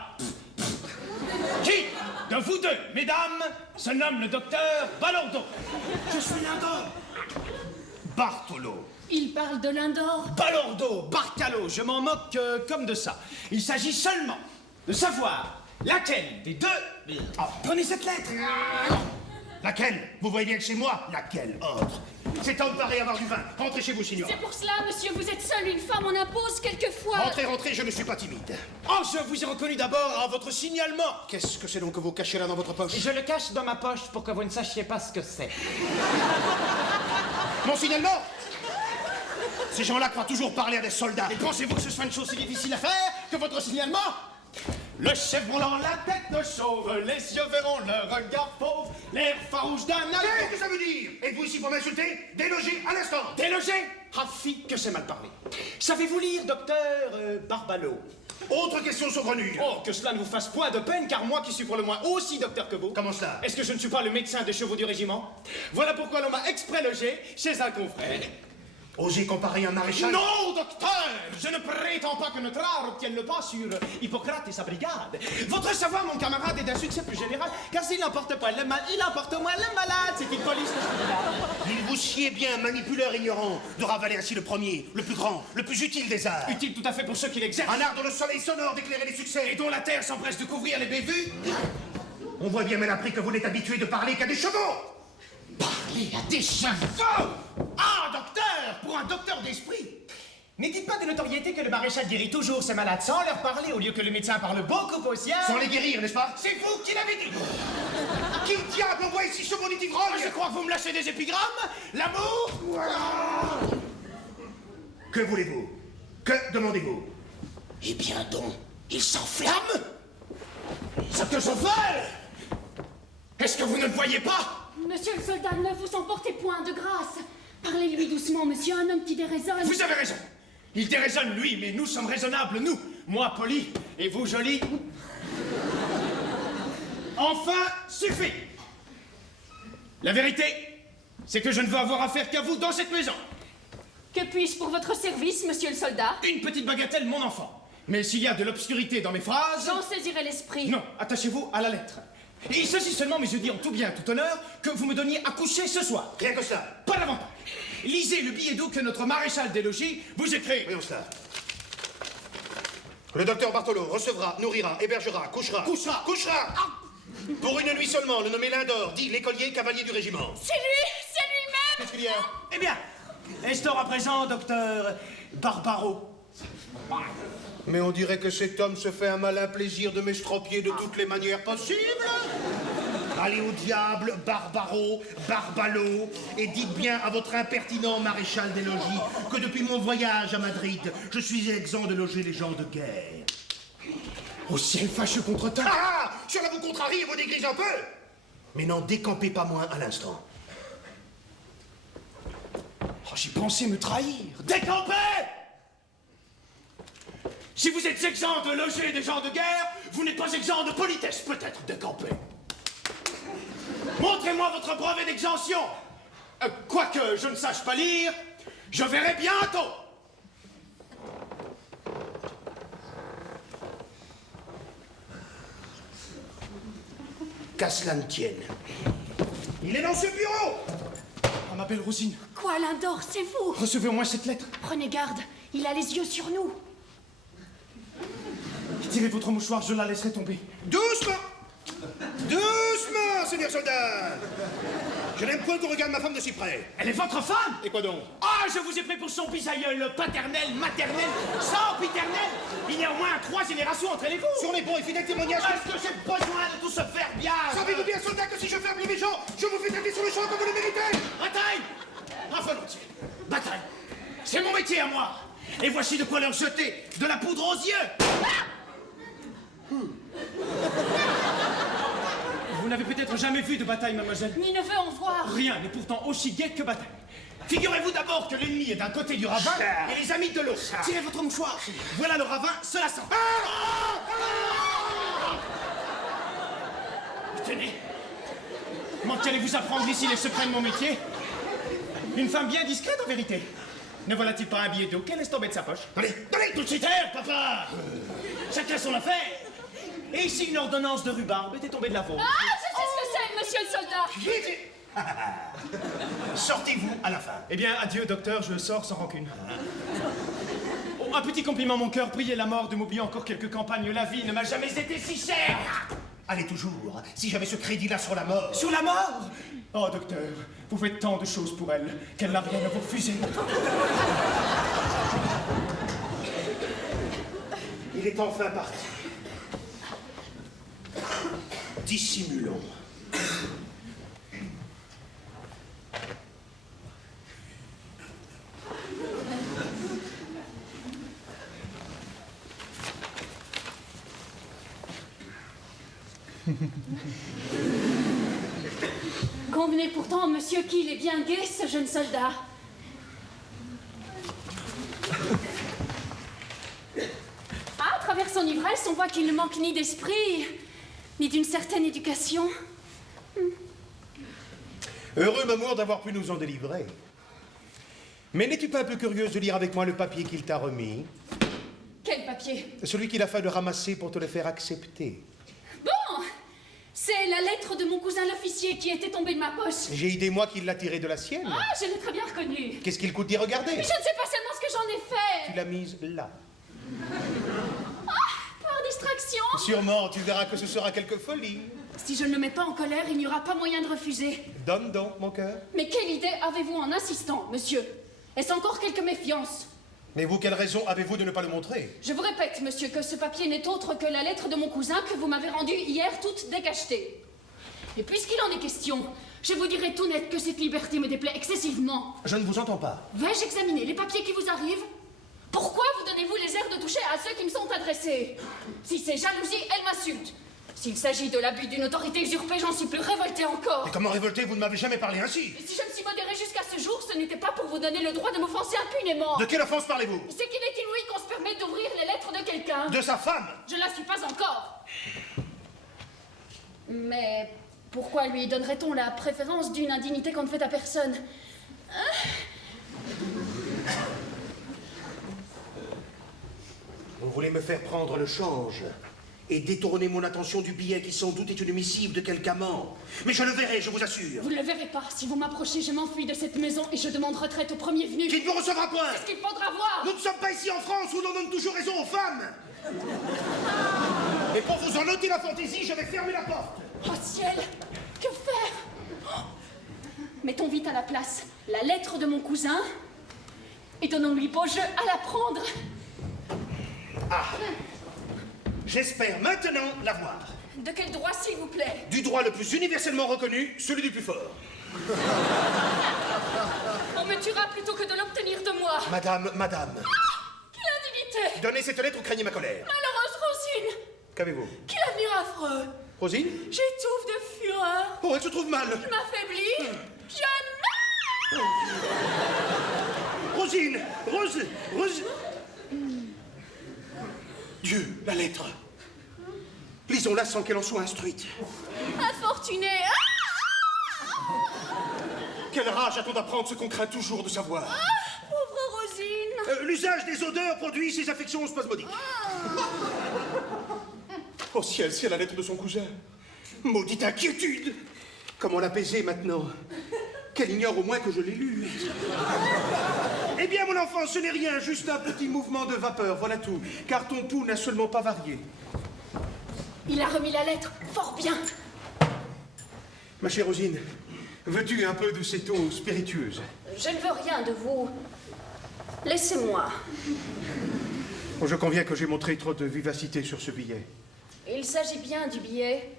Qui de vous deux, mesdames, se nomme le docteur Balordo? Je suis Lindor. Bartolo. Il parle de Lindor. Balordo, Barcalo, je m'en moque comme de ça. Il s'agit seulement de savoir laquelle des deux... Ah, prenez cette lettre. Laquelle? Vous voyez bien que c'est moi. Laquelle autre? Cet homme paraît avoir du vin. Rentrez chez vous, signora. C'est pour cela, monsieur, vous êtes seul, une femme en impose quelquefois. Rentrez, rentrez, je ne suis pas timide. Oh, je vous ai reconnu d'abord à votre signalement. Qu'est-ce que c'est donc que vous cachez là dans votre poche? Je le cache dans ma poche pour que vous ne sachiez pas ce que c'est. Mon signalement? Ces gens-là croient toujours parler à des soldats. Et pensez-vous que ce soit une chose si difficile à faire que votre signalement? Le chef brûlant la tête de chauve, les yeux verront le regard fauve, l'air farouche d'un Qu'est-ce alpha. que ça veut dire? Êtes-vous ici pour m'insulter? Délogez à l'instant. Délogé? Ah, fi, que c'est mal parlé. Savez-vous lire, docteur Barbalo? Autre question saugrenue. Oh, que cela ne vous fasse point de peine, car moi qui suis pour le moins aussi docteur que vous. Comment cela? Est-ce que je ne suis pas le médecin des chevaux du régiment? Voilà pourquoi l'on m'a exprès logé chez un confrère. Osez comparer un maréchal? Non, docteur! Je ne prétends pas que notre art obtienne le pas sur Hippocrate et sa brigade. Votre savoir, mon camarade, est d'un succès plus général, car s'il n'emporte pas le mal, il emporte au moins le malade. C'est une police que je vous dis là. Il vous Grossier bien, manipuleur ignorant, de ravaler ainsi le premier, le plus grand, le plus utile des arts. Utile tout à fait pour ceux qui l'exercent. Un art dont le soleil sonore d'éclairer les succès. Et dont la terre s'empresse de couvrir les bévues. On voit bien mal appris que vous n'êtes habitué de parler qu'à des chevaux. Parler à des chevaux. Ah, docteur, pour un docteur d'esprit. Ne dites pas de notoriété que le maréchal guérit toujours ses malades sans leur parler, au lieu que le médecin parle beaucoup au sien. Sans les guérir, n'est-ce pas? C'est vous qui l'avez dit. Qui diable envoie ici ce maudit ivrogne? Je crois que vous me lâchez des épigrammes. L'amour. Que voulez-vous? Que demandez-vous? Eh bien donc, il s'enflamme. Ce que je veux. Est-ce que vous ne le voyez pas? Monsieur le soldat, ne vous emportez point de grâce. Parlez-lui doucement, monsieur, un homme qui déraisonne. Vous avez raison. Il déraisonne, lui, mais nous sommes raisonnables, nous. Moi, poli, et vous, joli. Enfin, suffit. La vérité, c'est que je ne veux avoir affaire qu'à vous dans cette maison. Que puis-je pour votre service, monsieur le soldat? Une petite bagatelle, mon enfant. Mais s'il y a de l'obscurité dans mes phrases... J'en saisirai l'esprit. Non, attachez-vous à la lettre. Et ceci seulement, mais je dis en tout bien, tout honneur, que vous me donniez à coucher ce soir. Rien que cela. Pas davantage. Lisez le billet d'eau que notre maréchal des logis vous écrit. Voyons cela. Le docteur Bartolo recevra, nourrira, hébergera, couchera. Couchera. Couchera. Pour une nuit seulement, le nommé Lindor, dit l'écolier cavalier du régiment. C'est lui-même. Qu'est-ce qu'il y a? Eh bien, instaure à présent, docteur Barbaro. Mais on dirait que cet homme se fait un malin plaisir de m'estropier de toutes les manières possibles. Allez au diable, Barbaro, Barbalo, et dites bien à votre impertinent maréchal des logis que depuis mon voyage à Madrid, je suis exempt de loger les gens de guerre. Au ciel fâcheux contre-temps. Ah! Cela vous contrarie et vous dégrise un peu. Mais n'en décampez pas moins à l'instant. Oh, j'ai pensé me trahir. Décampez! Si vous êtes exempt de loger des gens de guerre, vous n'êtes pas exempt de politesse, peut-être, décampez. Montrez-moi votre brevet d'exemption. Quoique je ne sache pas lire, je verrai bientôt. Qu'à cela ne tienne. Il est dans ce bureau. On m'appelle Rosine. Quoi, Lindor, c'est vous? Recevez au moins cette lettre. Prenez garde, il a les yeux sur nous. Tirez votre mouchoir, je la laisserai tomber. Doucement! Doucement, seigneur soldat! Je n'aime point qu'on regarde ma femme de si près. Elle est votre femme? Et quoi donc? Ah, je vous ai pris pour son bisaïeul paternel, maternel, sempiternel. Il y a au moins 3 générations entre les vous. Sur les bons et fidèles témoignages. Est-ce que j'ai besoin de tout ce verbiage? Savez-vous bien, soldat, que si je fais appeler mes gens, je vous fais taper sur le champ comme vous le méritez? Bataille! Ah, volontiers. Bataille. C'est mon métier à moi. Et voici de quoi leur jeter de la poudre aux yeux. Vous n'avez peut-être jamais vu de bataille, mademoiselle? Ni ne veut en voir. Rien n'est pourtant aussi gai que bataille. Figurez-vous d'abord que l'ennemi est d'un côté du ravin et les amis de l'autre. Tirez votre mouchoir. Voilà le ravin, cela sent. Tenez. Comment qu'allez-vous apprendre ici les secrets de mon métier? Une femme bien discrète en vérité. Ne voilà-t-il pas un billet d'eau qu'elle laisse tomber de sa poche? Allez, allez! Tout de suite, air, papa. Chacun son affaire. Et ici, une ordonnance de rhubarbe était tombée de la vôtre. Ah, je sais ce que c'est, monsieur le soldat. Sortez-vous à la fin. Eh bien, adieu, docteur, je sors sans rancune. Oh, un petit compliment, mon cœur. Priez la mort de m'oublier encore quelques campagnes. La vie ne m'a jamais été si chère. Allez toujours. Si j'avais ce crédit-là sur la mort. Sur la mort? Oh, docteur, vous faites tant de choses pour elle qu'elle n'a rien à vous refuser. Il est enfin parti. Dissimulons. Convenez pourtant, monsieur, qu'il est bien gai, ce jeune soldat. Ah, à travers son ivresse, on voit qu'il ne manque ni d'esprit, ni d'une certaine éducation. Heureux, Mamour, d'avoir pu nous en délivrer. Mais n'es-tu pas un peu curieuse de lire avec moi le papier qu'il t'a remis? Quel papier? Celui qu'il a fallu ramasser pour te le faire accepter. Bon, c'est C'est la lettre de mon cousin l'officier qui était tombée de ma poche. J'ai idée, moi, qu'il l'a tirée de la sienne. Ah, je l'ai très bien reconnu. Qu'est-ce qu'il coûte d'y regarder? Mais je ne sais pas seulement ce que j'en ai fait. Tu l'as mise là. Par distraction. Sûrement, tu verras que ce sera quelque folie. Si je ne le mets pas en colère, il n'y aura pas moyen de refuser. Donne donc, mon cœur. Mais quelle idée avez-vous en insistant, monsieur? Est-ce encore quelque méfiance? Mais vous, quelle raison avez-vous de ne pas le montrer? Je vous répète, monsieur, que ce papier n'est autre que la lettre de mon cousin que vous m'avez rendue hier toute décachetée. Et puisqu'il en est question, je vous dirai tout net que cette liberté me déplaît excessivement. Je ne vous entends pas. Vais-je examiner les papiers qui vous arrivent? Pourquoi vous donnez-vous les airs de toucher à ceux qui me sont adressés? Si c'est jalousie, elle m'insulte. S'il s'agit de l'abus d'une autorité usurpée, j'en suis plus révoltée encore. Et comment révolté, vous ne m'avez jamais parlé ainsi? Et si je me suis modérée jusqu'à ce jour, ce n'était pas pour vous donner le droit de m'offenser impunément. De quelle offense parlez-vous? C'est qu'il est inouï qu'on se permette d'ouvrir les lettres de quelqu'un. De sa femme. Je ne la suis pas encore. Mais pourquoi lui donnerait-on la préférence d'une indignité qu'on ne fait à personne? Vous voulez me faire prendre le change et détourner mon attention du billet qui sans doute est une missive de quelque amant. Mais je le verrai, je vous assure. Vous ne le verrez pas. Si vous m'approchez, je m'enfuis de cette maison et je demande retraite au premier venu. Qui ne vous recevra point. C'est ce qu'il faudra voir. Nous ne sommes pas ici en France où l'on donne toujours raison aux femmes. Et pour vous en ôter la fantaisie, je vais fermer la porte. Oh ciel, que faire? Mettons vite à la place la lettre de mon cousin et donnons-lui beau jeu à la prendre. Ah, j'espère maintenant l'avoir. De quel droit, s'il vous plaît? Du droit le plus universellement reconnu, celui du plus fort. On me tuera plutôt que de l'obtenir de moi. Madame. Quelle indignité! Donnez cette lettre ou craignez ma colère. Malheureuse Rosine! Qu'avez-vous? Quel avenir affreux! Rosine? J'étouffe de fureur. Oh, elle se trouve mal. Je m'affaiblis. Je meurs! Rosine! Rose! Dieu, la lettre. Lisons-la sans qu'elle en soit instruite. Infortuné! Quelle rage a-t-on d'apprendre ce qu'on craint toujours de savoir? Pauvre Rosine! L'usage des odeurs produit ces affections spasmodiques. Oh ciel, c'est la lettre de son cousin. Maudite inquiétude! Comment l'apaiser maintenant? Qu'elle ignore au moins que je l'ai lu. Eh bien, mon enfant, ce n'est rien, juste un petit mouvement de vapeur, voilà tout. Car ton pouls n'a seulement pas varié. Il a remis la lettre, fort bien. Ma chère Rosine, veux-tu un peu de cette eau spiritueuse? Je ne veux rien de vous. Laissez-moi. Bon, je conviens que j'ai montré trop de vivacité sur ce billet. Il s'agit bien du billet.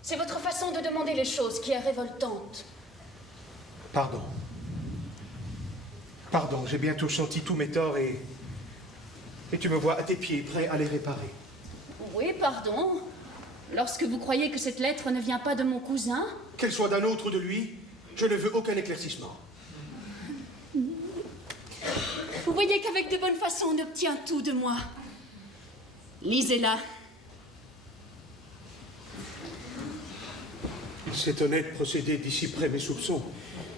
C'est votre façon de demander les choses qui est révoltante. Pardon, j'ai bientôt senti tous mes torts et tu me vois à tes pieds, prêt à les réparer. Oui, pardon. Lorsque vous croyez que cette lettre ne vient pas de mon cousin? Qu'elle soit d'un autre ou de lui, je ne veux aucun éclaircissement. Vous voyez qu'avec de bonnes façons, on obtient tout de moi. Lisez-la. Cet honnête procédé dissiperait mes soupçons,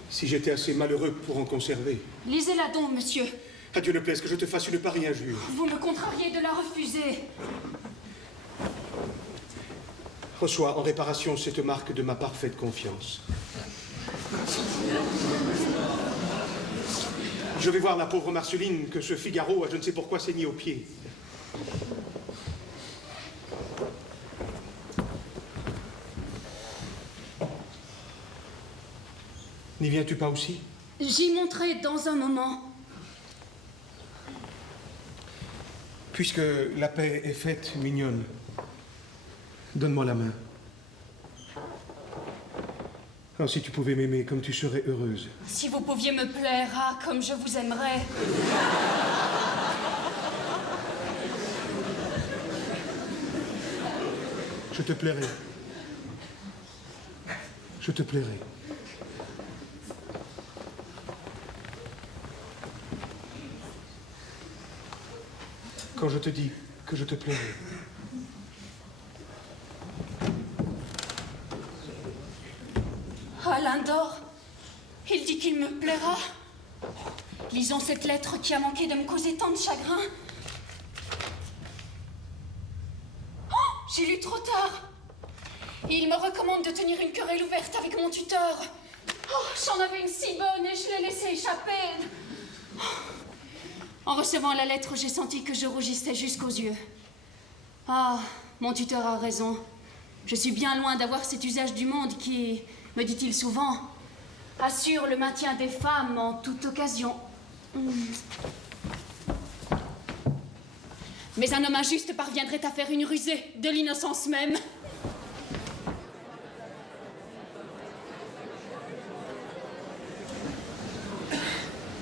si j'étais assez malheureux pour en conserver. Lisez-la donc, monsieur. À Dieu ne plaise que je te fasse une pareille injure. Vous me contrariez de la refuser. Reçois en réparation cette marque de ma parfaite confiance. Je vais voir la pauvre Marceline que ce Figaro a je ne sais pourquoi saigné aux pieds. N'y viens-tu pas aussi? J'y monterai dans un moment. Puisque la paix est faite, mignonne, donne-moi la main. Oh, si tu pouvais m'aimer comme tu serais heureuse. Si vous pouviez me plaire, ah, comme je vous aimerais. Je te plairai. Je te plairai. Quand je te dis que je te plairai. Alain d'Or, il dit qu'il me plaira. Lisons cette lettre qui a manqué de me causer tant de chagrin. Oh, j'ai lu trop tard. Il me recommande de tenir une querelle ouverte avec mon tuteur. Oh, j'en avais une si bonne et je l'ai laissée échapper. En recevant la lettre, j'ai senti que je rougissais jusqu'aux yeux. Ah, mon tuteur a raison. Je suis bien loin d'avoir cet usage du monde qui, me dit-il souvent, assure le maintien des femmes en toute occasion. Mais un homme injuste parviendrait à faire une rusée de l'innocence même.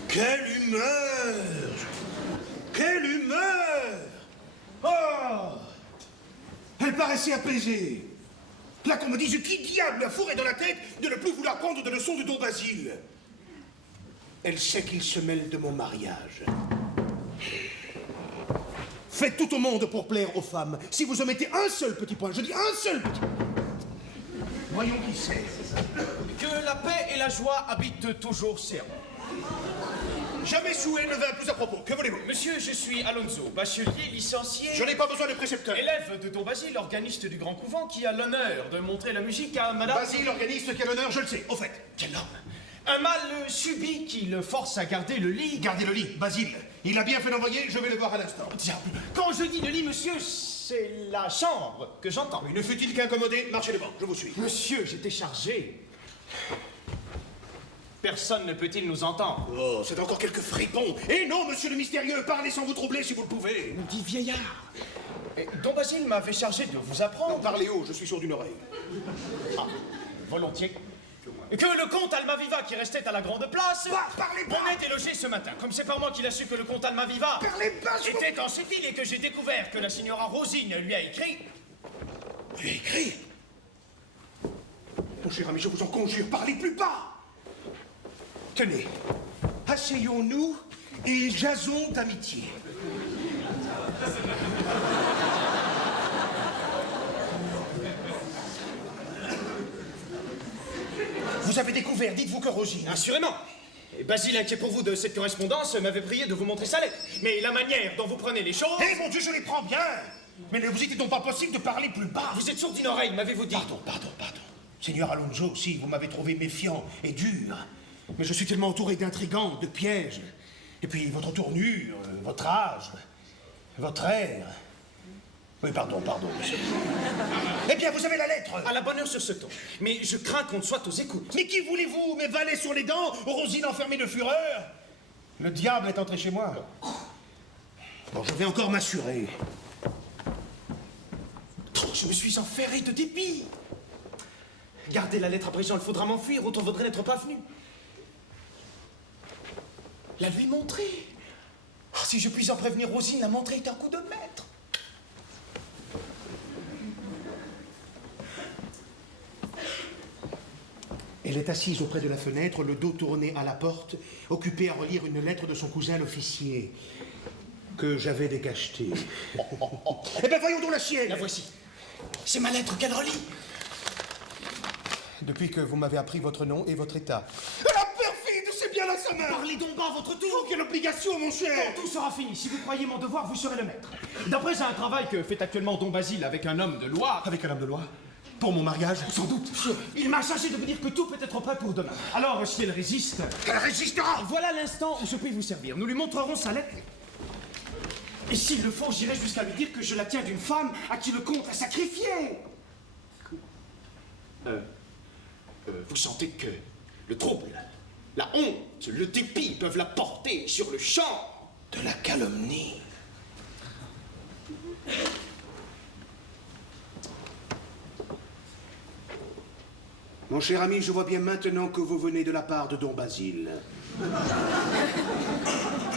Quelle humeur! Quelle humeur! Oh! Elle paraissait apaisée. Là qu'on me dise qui diable a fourré dans la tête de ne plus vouloir prendre de leçons de Don Basile. Elle sait qu'il se mêle de mon mariage. Faites tout au monde pour plaire aux femmes. Si vous omettez un seul petit point, je dis un seul petit point. Voyons qui c'est. Que la paix et la joie habitent toujours Serre. Jamais Souhait ne vint plus à propos. Que voulez-vous? Monsieur, je suis Alonso, bachelier licencié. Je n'ai pas besoin de précepteur. Élève de Don Basile, organiste du Grand Couvent, qui a l'honneur de montrer la musique à madame... Basile, organiste, quel honneur, je le sais. Au fait. Quel homme! Un mal subit qui le force à garder le lit. Gardez le lit, Basile. Il a bien fait d'envoyer, je vais le voir à l'instant. Diable! Quand je dis le lit, monsieur, c'est la chambre que j'entends. Ne fut-il qu'incommodé? Marchez devant, je vous suis. Monsieur, j'étais chargé. Personne ne peut-il nous entendre? Oh, c'est encore quelques fripons. Eh non, monsieur le mystérieux, parlez sans vous troubler si vous le pouvez. Nous dit vieillard. Don Basile m'avait chargé de vous apprendre. Non, parlez haut, je suis sourd d'une oreille. Ah, volontiers. Que le comte Almaviva, qui restait à la Grande Place, parlez pas. on était logé ce matin. Comme c'est par moi qu'il a su que le comte Almaviva Parlez pas, était en cette île et que j'ai découvert que la signora Rosine lui a écrit. Lui a écrit? Mon cher ami, je vous en conjure, parlez plus bas. Tenez, asseyons-nous et jason d'amitié. Vous avez découvert, dites-vous que Rosine... Assurément. Et Basile, inquiet pour vous de cette correspondance, m'avait prié de vous montrer sa lettre. Mais la manière dont vous prenez les choses... Eh mon Dieu, je les prends bien. Mais ne vous était donc pas possible de parler plus bas? Vous êtes sourd d'une oreille, m'avez-vous dit? Pardon. Seigneur Alonso, si vous m'avez trouvé méfiant et dur, mais je suis tellement entouré d'intrigants, de pièges. Et puis votre tournure, votre âge, votre air... Oui, pardon, monsieur. Eh bien, vous avez la lettre. À la bonne heure sur ce ton. Mais je crains qu'on ne soit aux écoutes. Mais qui voulez-vous? Mes valets sur les dents, Rosine enfermée de fureur? Le diable est entré chez moi. Bon, je vais encore m'assurer. Oh, je me suis enferré de dépit. Gardez la lettre à présent, il faudra m'enfuir, autant vaudrait n'être pas venu. La lui montrer. Oh, si je puis en prévenir Rosine, la montrer est un coup de maître. Elle est assise auprès de la fenêtre, le dos tourné à la porte, occupée à relire une lettre de son cousin l'officier, que j'avais décachetée. Eh bien, voyons donc la sienne. La voici. C'est ma lettre qu'elle relit. Depuis que vous m'avez appris votre nom et votre état. La perfide, c'est bien là sa main. Parlez donc bas votre tour. Oh, quelle obligation, mon cher. Quand tout sera fini, si vous croyez mon devoir, vous serez le maître. D'après un travail que fait actuellement Don Basile avec un homme de loi... Avec un homme de loi? Pour mon mariage? Sans doute. Il m'a chargé de vous dire que tout peut être prêt pour demain. Alors, si elle résiste... Elle résistera. Voilà l'instant où je peux vous servir. Nous lui montrerons sa lettre. Et s'il le faut, j'irai jusqu'à lui dire que je la tiens d'une femme à qui le comte a sacrifié. Vous sentez que le trouble, la honte, le dépit peuvent la porter sur le champ De la calomnie. Mon cher ami, je vois bien maintenant que vous venez de la part de Don Basile.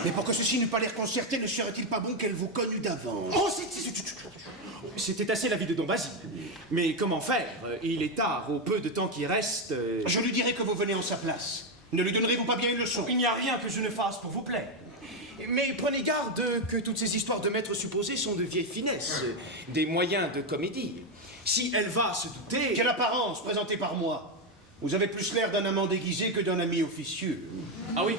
Mais pour que ceci n'eût pas l'air concerté, ne serait-il pas bon qu'elle vous connût d'avance? Oh, c'était assez l'avis de Don Basile. Mais comment faire? Il est tard, au peu de temps qui reste... Je lui dirai que vous venez en sa place. Ne lui donnerez-vous pas bien une leçon? Il n'y a rien que je ne fasse pour vous plaire. Mais prenez garde que toutes ces histoires de maîtres supposés sont de vieilles finesses, des moyens de comédie. Si elle va se douter... Quelle apparence présentée par moi? Vous avez plus l'air d'un amant déguisé que d'un ami officieux. Ah oui?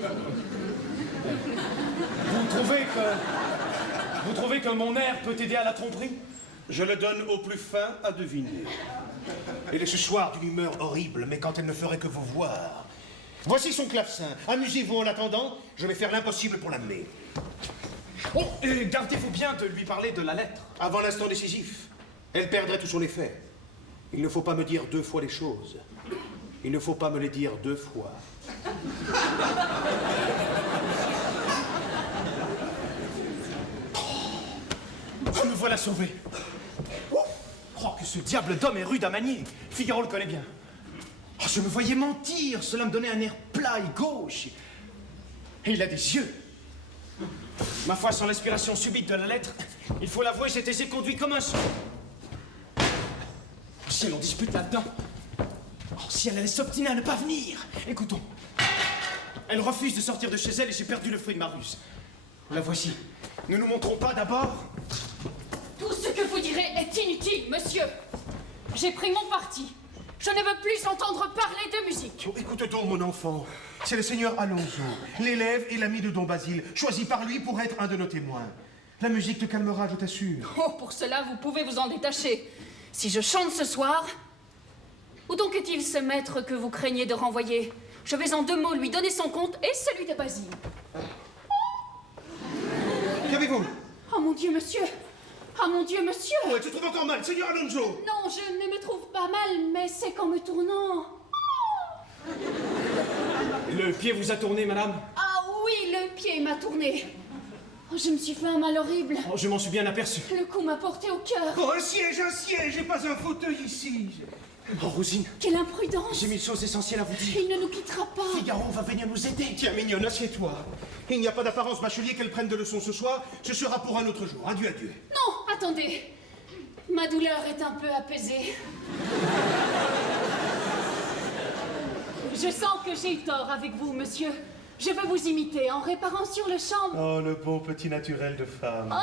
Vous trouvez que mon air peut aider à la tromperie? Je le donne au plus fin à deviner. Elle est ce soir d'une humeur horrible, mais quand elle ne ferait que vous voir. Voici son clavecin. Amusez-vous en l'attendant, je vais faire l'impossible pour l'amener. Oh, et gardez-vous bien de lui parler de la lettre. Avant l'instant décisif, elle perdrait tout son effet. Il ne faut pas me dire deux fois les choses. Il ne faut pas me les dire deux fois. Oh, me voilà sauvé. Oh, que ce diable d'homme est rude à manier. Figaro le connaît bien. Oh, je me voyais mentir. Cela me donnait un air plat et gauche. Et il a des yeux. Ma foi, sans l'inspiration subite de la lettre, il faut l'avouer, j'étais éconduit comme un son. Si elle en dispute là-dedans. Oh, si elle allait s'obstiner à ne pas venir. Écoutons. Elle refuse de sortir de chez elle et j'ai perdu le fruit de ma ruse. La voici. Ne nous montrons pas d'abord. Tout ce que vous direz est inutile, monsieur. J'ai pris mon parti. Je ne veux plus entendre parler de musique. Oh, écoute donc, mon enfant. C'est le seigneur Alonso, l'élève et l'ami de Don Basile, choisi par lui pour être un de nos témoins. La musique te calmera, je t'assure. Oh, pour cela, vous pouvez vous en détacher. Si je chante ce soir, où donc est-il ce maître que vous craignez de renvoyer? Je vais en 2 mots lui donner son compte et celui de Basile. Qu'avez-vous? Oh mon Dieu, monsieur! Oh mon Dieu, monsieur! Oh, elle se trouve encore mal, seigneur Alonso! Non, je ne me trouve pas mal, mais c'est qu'en me tournant. Le pied vous a tourné, madame? Ah oui, le pied m'a tourné. Oh, je me suis fait un mal horrible. Oh, je m'en suis bien aperçu. Le coup m'a porté au cœur. Oh, un siège, et pas un fauteuil ici. Oh, Rosine, Quelle imprudence! j'ai 1000 choses essentielles à vous dire. Il ne nous quittera pas. Figaro va venir nous aider. Tiens, mignonne, assieds-toi. Il n'y a pas d'apparence, bachelier, qu'elle prenne de leçons ce soir. Ce sera pour un autre jour. Adieu, adieu. Non, attendez. Ma douleur est un peu apaisée. Je sens que j'ai eu tort avec vous, monsieur. Je veux vous imiter en réparant sur le champ. Oh, le bon petit naturel de femme.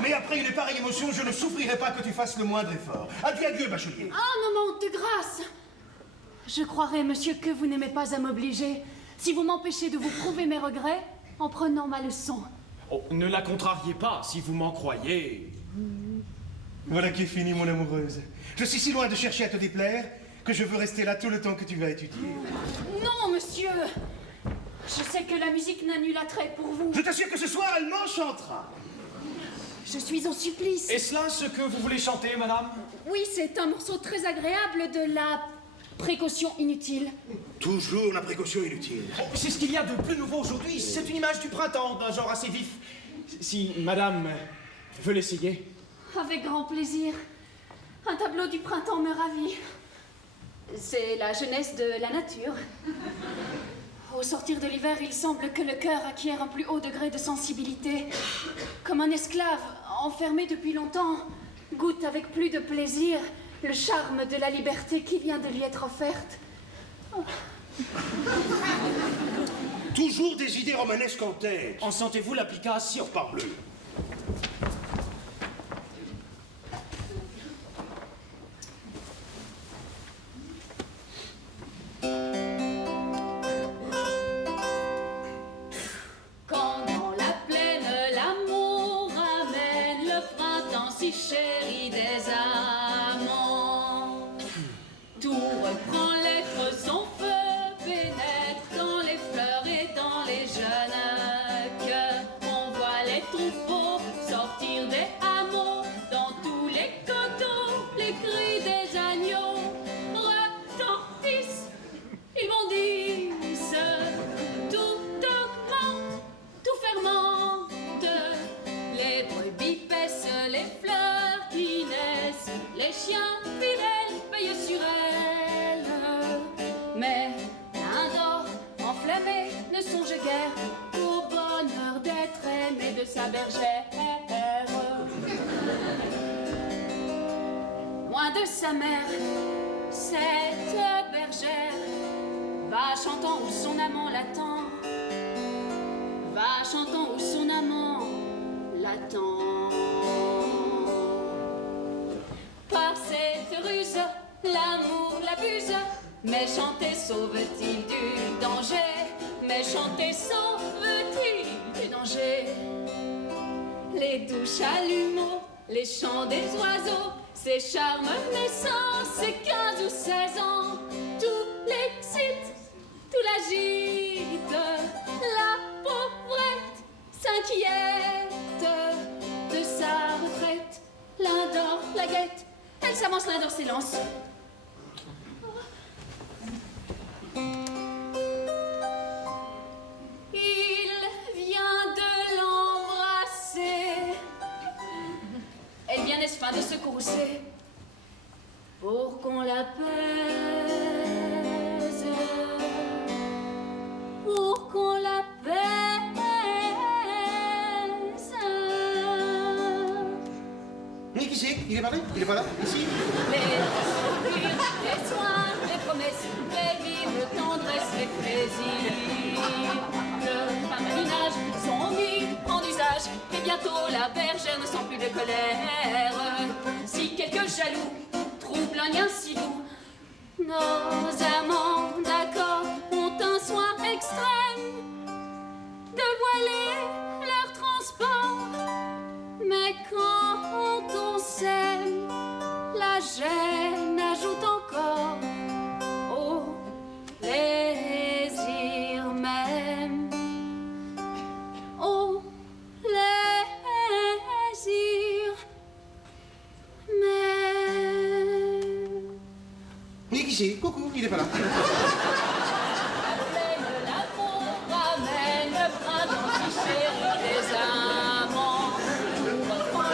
Mais après une pareille émotion, je ne souffrirai pas que tu fasses le moindre effort. Adieu, adieu, bachelier. Un moment de grâce. Je croirais, monsieur, que vous n'aimez pas à m'obliger si vous m'empêchez de vous prouver mes regrets en prenant ma leçon. Oh, ne la contrariez pas, si vous m'en croyez. Voilà qui est fini, mon amoureuse. Je suis si loin de chercher à te déplaire que je veux rester là tout le temps que tu vas étudier. Non, monsieur. Je sais que la musique n'a nul attrait pour vous. Je t'assure que ce soir, elle m'enchantera. Je suis en supplice. Est-ce là ce que vous voulez chanter, madame? Oui, c'est un morceau très agréable de la précaution inutile. Toujours la précaution inutile. Oh, c'est ce qu'il y a de plus nouveau aujourd'hui. C'est une image du printemps, d'un genre assez vif. Si madame veut l'essayer. Avec grand plaisir. Un tableau du printemps me ravit. C'est la jeunesse de la nature. Au sortir de l'hiver, il semble que le cœur acquiert un plus haut degré de sensibilité. Comme un esclave, enfermé depuis longtemps, goûte avec plus de plaisir le charme de la liberté qui vient de lui être offerte. Oh. Toujours des idées romanesques en tête. En sentez-vous l'application? Parbleu. Quand dans la plaine l'amour ramène le printemps si chéri des amants, tout reprend l'être, son feu pénètre dans les fleurs et dans les jeunes cœurs. On voit les troupeaux sortir des hameaux, dans tous les coteaux les cris des agneaux retentissent, ils bondissent, tout augmente, tout fermente, les brebis paissent, les fleurs qui naissent, les chiens fidèles veillent sur elles. Mais l'un d'or enflammé ne songe guère au bonheur d'être aimé de sa bergère. Loin de sa mère, cette bergère va chantant où son amant l'attend, va chantant où son amant l'attend. Par cette ruse, l'amour l'abuse, mais chanter sauve-t-il du danger? Mais chanter sauve-t-il du danger? les doux chalumeaux, les chants des oiseaux, ces charmes naissants, ces 15 ou 16 ans, tout l'excite, tout l'agite, la pauvrette s'inquiète de sa retraite. L'un dort, la guette, elle s'avance, l'un dort, s'élance. Il vient de l'embrasser. Elle vient, n'est-ce pas, de se courser pour qu'on l'apaise, pour qu'on l'apaise. Mais qui c'est? Il est pas là? Il est pas là? Ici? Les soins, les promesses, les vives tendresses, les plaisirs, le pamadinage sont mis en usage, et bientôt la bergère ne sent plus de colère. Si quelques jaloux troublent un lien si doux, nos amants d'accord ont un soin extrême de voiler leur transport. Mais quand on s'aime, la gêne ajoute encore au plaisir même, au plaisir même. Mais qui c'est? Coucou, il est pas là. La plaine, l'amour ramène le printemps qui chérit les amants. On la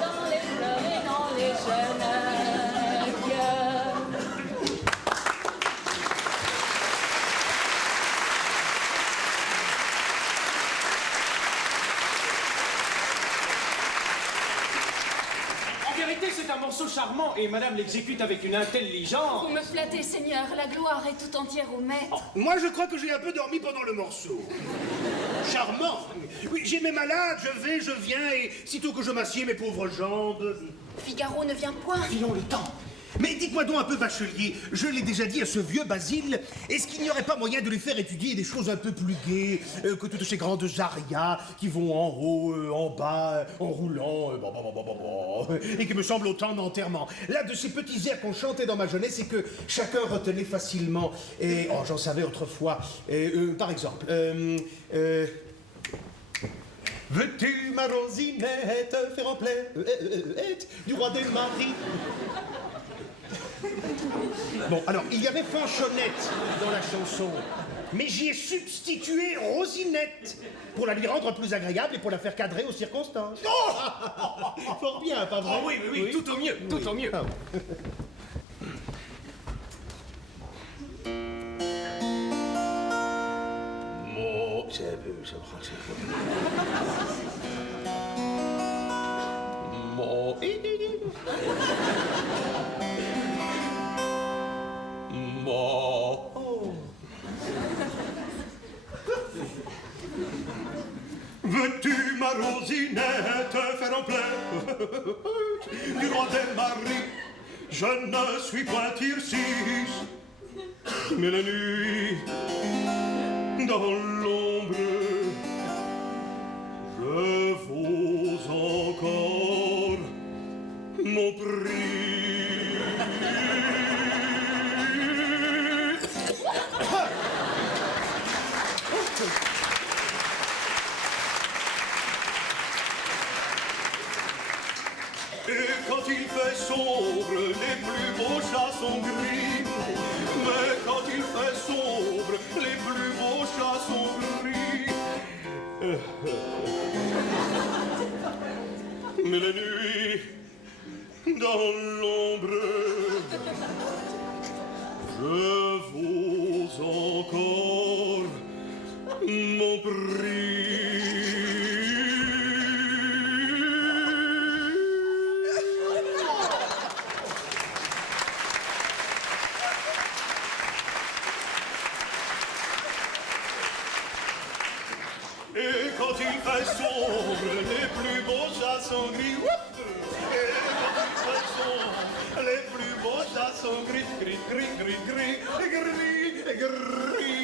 dans les fleurs et dans les jeunes cœurs. En vérité, c'est un morceau charmant et madame l'exécute avec une intelligence. Vous me flattez, Seigneur, la gloire est tout entière au maître. Moi, je crois que j'ai un peu dormi pendant le morceau. Charmant. Oui, j'ai mes malades, je vais, je viens, et sitôt que je m'assieds mes pauvres jambes... Figaro ne vient point. Filons le temps. Mais dites-moi donc un peu, bachelier, je l'ai déjà dit à ce vieux Basile, est-ce qu'il n'y aurait pas moyen de lui faire étudier des choses un peu plus gaies que toutes ces grandes arias qui vont en haut, en bas, en roulant, et qui me semblent autant d'enterrements. Là, de ces petits airs qu'on chantait dans ma jeunesse et que chacun retenait facilement. Et, oh, j'en savais autrefois. Par exemple, veux-tu, ma Rosinette, faire en plaide du roi des maris? Bon, alors, il y avait Fanchonnette dans la chanson, mais j'y ai substitué Rosinette pour la lui rendre plus agréable et pour la faire cadrer aux circonstances. Oh fort bien, pas vrai? Oh oui, oui, oui, tout au mieux, tout au mieux. Ah. Veux-tu, ma Rosinette, faire en plaide du roi des maris? Je ne suis point Tircis, mais la nuit, dans l'ombre, je vaux encore mon prix. Et quand il fait sombre, les plus beaux chats sont gris. Mais quand il fait sombre, les plus beaux chats sont gris. Mais la nuit, dans l'ombre, je vaux encore mon prix. Et quand il fait sombre, les plus beaux chats sont gris. Et quand il fait sombre, les plus beaux chats sont gris. Gris, gris, gris, gris, gris, gris.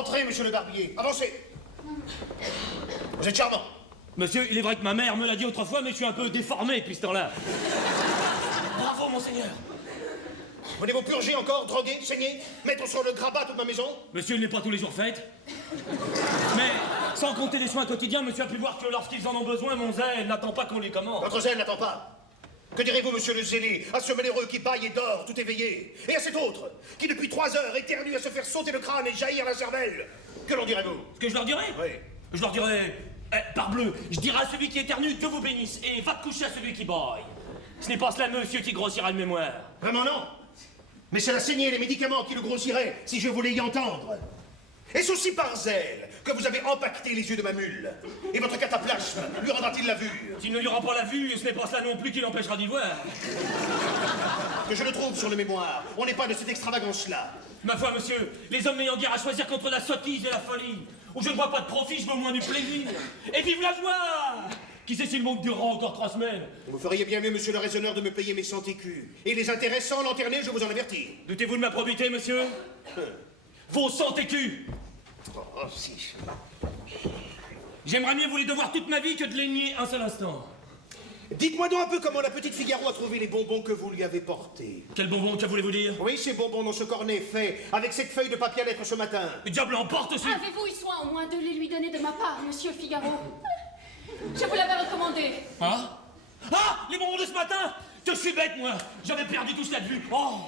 Entrez, monsieur le barbier. Avancez. Vous êtes charmant. Monsieur, il est vrai que ma mère me l'a dit autrefois, mais je suis un peu déformé depuis ce temps-là. Bravo, monseigneur. Voulez-vous purger encore, droguer, saigner, mettre sur le grabat toute ma maison? Monsieur, il n'est pas tous les jours fête. Mais, sans compter les soins quotidiens, monsieur a pu voir que lorsqu'ils en ont besoin, mon zèle n'attend pas qu'on les commande. Votre zèle n'attend pas. Que direz-vous, monsieur le zélé, à ce malheureux qui bâille et dort, tout éveillé, et à cet autre, qui depuis 3 heures éternue à se faire sauter le crâne et jaillir la cervelle? Que leur direz-vous? Ce que je leur dirais? Oui. Je leur dirais, parbleu, je dirai à celui qui éternue, Dieu vous bénisse, et va te coucher à celui qui baille. Ce n'est pas cela, monsieur, qui grossira le mémoire. Vraiment non. Mais c'est la saignée et les médicaments qui le grossiraient, si je voulais y entendre. Est-ce aussi par zèle que vous avez empaqueté les yeux de ma mule? Et votre cataplasme lui rendra-t-il la vue? S'il ne lui rend pas la vue, ce n'est pas cela non plus qui l'empêchera d'y voir. Que je le trouve sur le mémoire. On n'est pas de cette extravagance-là. Ma foi, monsieur, les hommes n'ayant guère à choisir contre la sottise et la folie, où je ne vois pas de profit, je veux au moins du plaisir. Et vive la joie! Qui sait s'il manque durant encore 3 semaines? Vous feriez bien mieux, monsieur le raisonneur, de me payer mes 100 écus. Et les intérêts sans lanterner, je vous en avertis. Doutez-vous de ma probité, monsieur? Vos 100 écus! Oh, si. J'aimerais mieux vous les devoir toute ma vie que de les nier un seul instant. Dites-moi donc un peu comment la petite Figaro a trouvé les bonbons que vous lui avez portés. Quel bonbon, que voulez-vous dire? Oui, ces bonbons dans ce cornet fait avec cette feuille de papier à lettres ce matin. Le diable emporte aussi! Avez-vous eu soin au moins de les lui donner de ma part, monsieur Figaro? Je vous l'avais recommandé. Ah? Ah! Les bonbons de ce matin! Que je suis bête, moi! J'avais perdu tout cela de vue! Oh!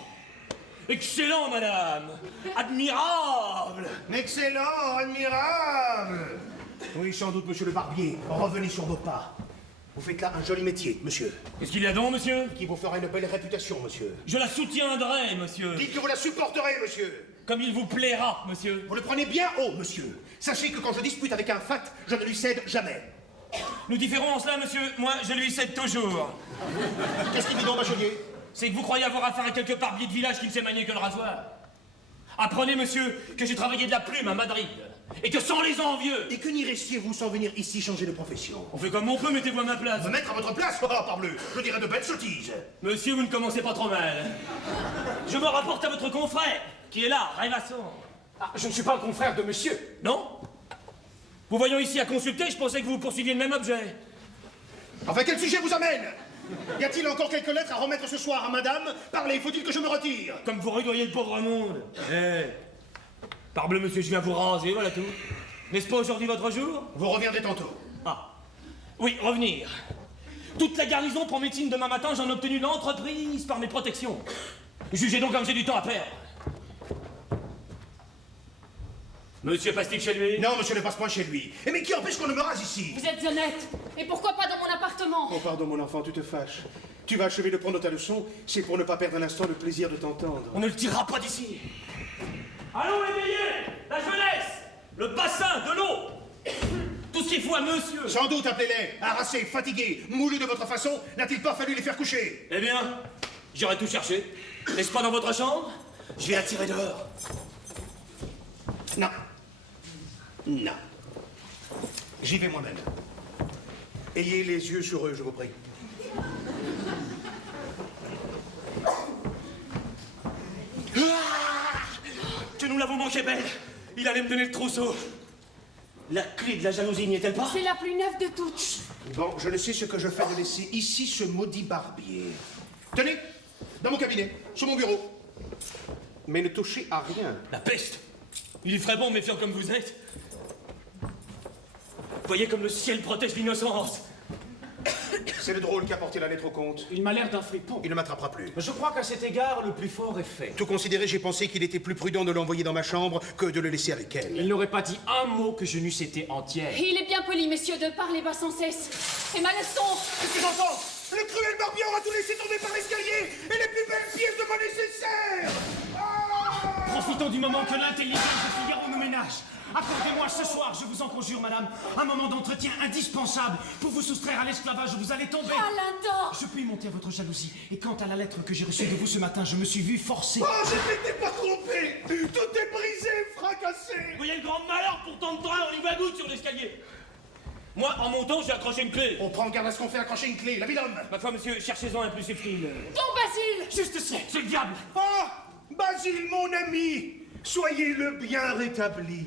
Excellent, madame! Admirable! Excellent, admirable. Oui, sans doute, monsieur le barbier. Revenez sur vos pas. Vous faites là un joli métier, monsieur. Qu'est-ce qu'il y a donc, monsieur? Qui vous fera une belle réputation, monsieur. Je la soutiendrai, monsieur. Dites que vous la supporterez, monsieur. Comme il vous plaira, monsieur. Vous le prenez bien haut, monsieur. Sachez que quand je dispute avec un fat, je ne lui cède jamais. Nous différons en cela, monsieur. Moi, je lui cède toujours. Qu'est-ce qu'il dit donc, bachelier? C'est que vous croyez avoir affaire à quelques barbiers de village qui ne sait manier que le rasoir. Apprenez, monsieur, que j'ai travaillé de la plume à Madrid. Et que sans les envieux. Et que n'y restiez-vous sans venir ici changer de profession? On fait comme on peut, mettez-vous à ma place. Me mettre à votre place? Oh, parbleu, je dirais de belles sottises. Monsieur, vous ne commencez pas trop mal. Je me rapporte à votre confrère, qui est là, rêvassant. Ah, je ne suis pas le confrère de monsieur. Non? Vous voyons ici à consulter, je pensais que vous poursuiviez le même objet. Enfin, quel sujet vous amène? Y a-t-il encore quelques lettres à remettre ce soir à madame? Parlez, faut-il que je me retire? Comme vous rudoyez le pauvre monde. Parbleu, monsieur, je viens vous raser, voilà tout. N'est-ce pas aujourd'hui votre jour? Vous reviendrez tantôt. Ah. Oui, revenir. Toute la garnison prend médecine demain matin, j'en ai obtenu l'entreprise par mes protections. Jugez donc comme j'ai du temps à perdre. Monsieur passe-t-il chez lui? Non, monsieur ne passe pas chez lui. Et mais qui empêche qu'on ne me rase ici? Vous êtes honnête. Et pourquoi pas dans mon appartement? Oh, pardon, mon enfant, tu te fâches. Tu vas achever de prendre ta leçon, c'est pour ne pas perdre un instant le plaisir de t'entendre. On ne le tirera pas d'ici. Allons, éveillez! La jeunesse! Le bassin, de l'eau! Tout ce qu'il faut à monsieur! Sans doute, appelez-les, harassés, fatigués, moulus de votre façon, n'a-t-il pas fallu les faire coucher? Eh bien, j'irai tout chercher. N'est-ce pas dans votre chambre? Je vais la tirer dehors. Non. Non. J'y vais moi-même. Ayez les yeux sur eux, je vous prie. Que nous l'avons manqué belle! Il allait me donner le trousseau. La clé de la jalousie n'y est-elle pas? C'est la plus neuve de toutes. Bon, je ne sais ce que je fais de laisser ici ce maudit barbier. Tenez, dans mon cabinet, sur mon bureau. Mais ne touchez à rien. La peste! Il y ferait bon, méfiant comme vous êtes. Voyez comme le ciel protège l'innocence. C'est le drôle qui a porté la lettre au comte. Il m'a l'air d'un fripon. Il ne m'attrapera plus. Je crois qu'à cet égard, le plus fort est fait. Tout considéré, j'ai pensé qu'il était plus prudent de l'envoyer dans ma chambre que de le laisser avec elle. Il n'aurait pas dit un mot que je n'eusse été entière. Il est bien poli, messieurs, de parler bas sans cesse. Et ma leçon. Mes enfants, le cruel barbier aura tout laissé tomber par l'escalier et les plus belles pièces de mon nécessaire. Profitons du moment que l'intelligence de Figaro nous ménage. Accordez-moi ce soir, je vous en conjure, madame, un moment d'entretien indispensable pour vous soustraire à l'esclavage où vous allez tomber. Ah, l'adore. Je puis monter à votre jalousie. Et quant à la lettre que j'ai reçue de vous ce matin, je me suis vu forcé. Oh, je n'étais pas trompé. Tout est brisé, fracassé. Vous voyez le grand malheur pour tant de train, on y va goutte sur l'escalier. Moi, en montant, j'ai accroché une clé. On prend garde à ce qu'on fait accrocher une clé, la ville homme. Ma foi, monsieur, cherchez-en un plus effrayant. Don Basile. Juste c'est le diable. Ah, Basile, mon ami. Soyez le bien rétabli.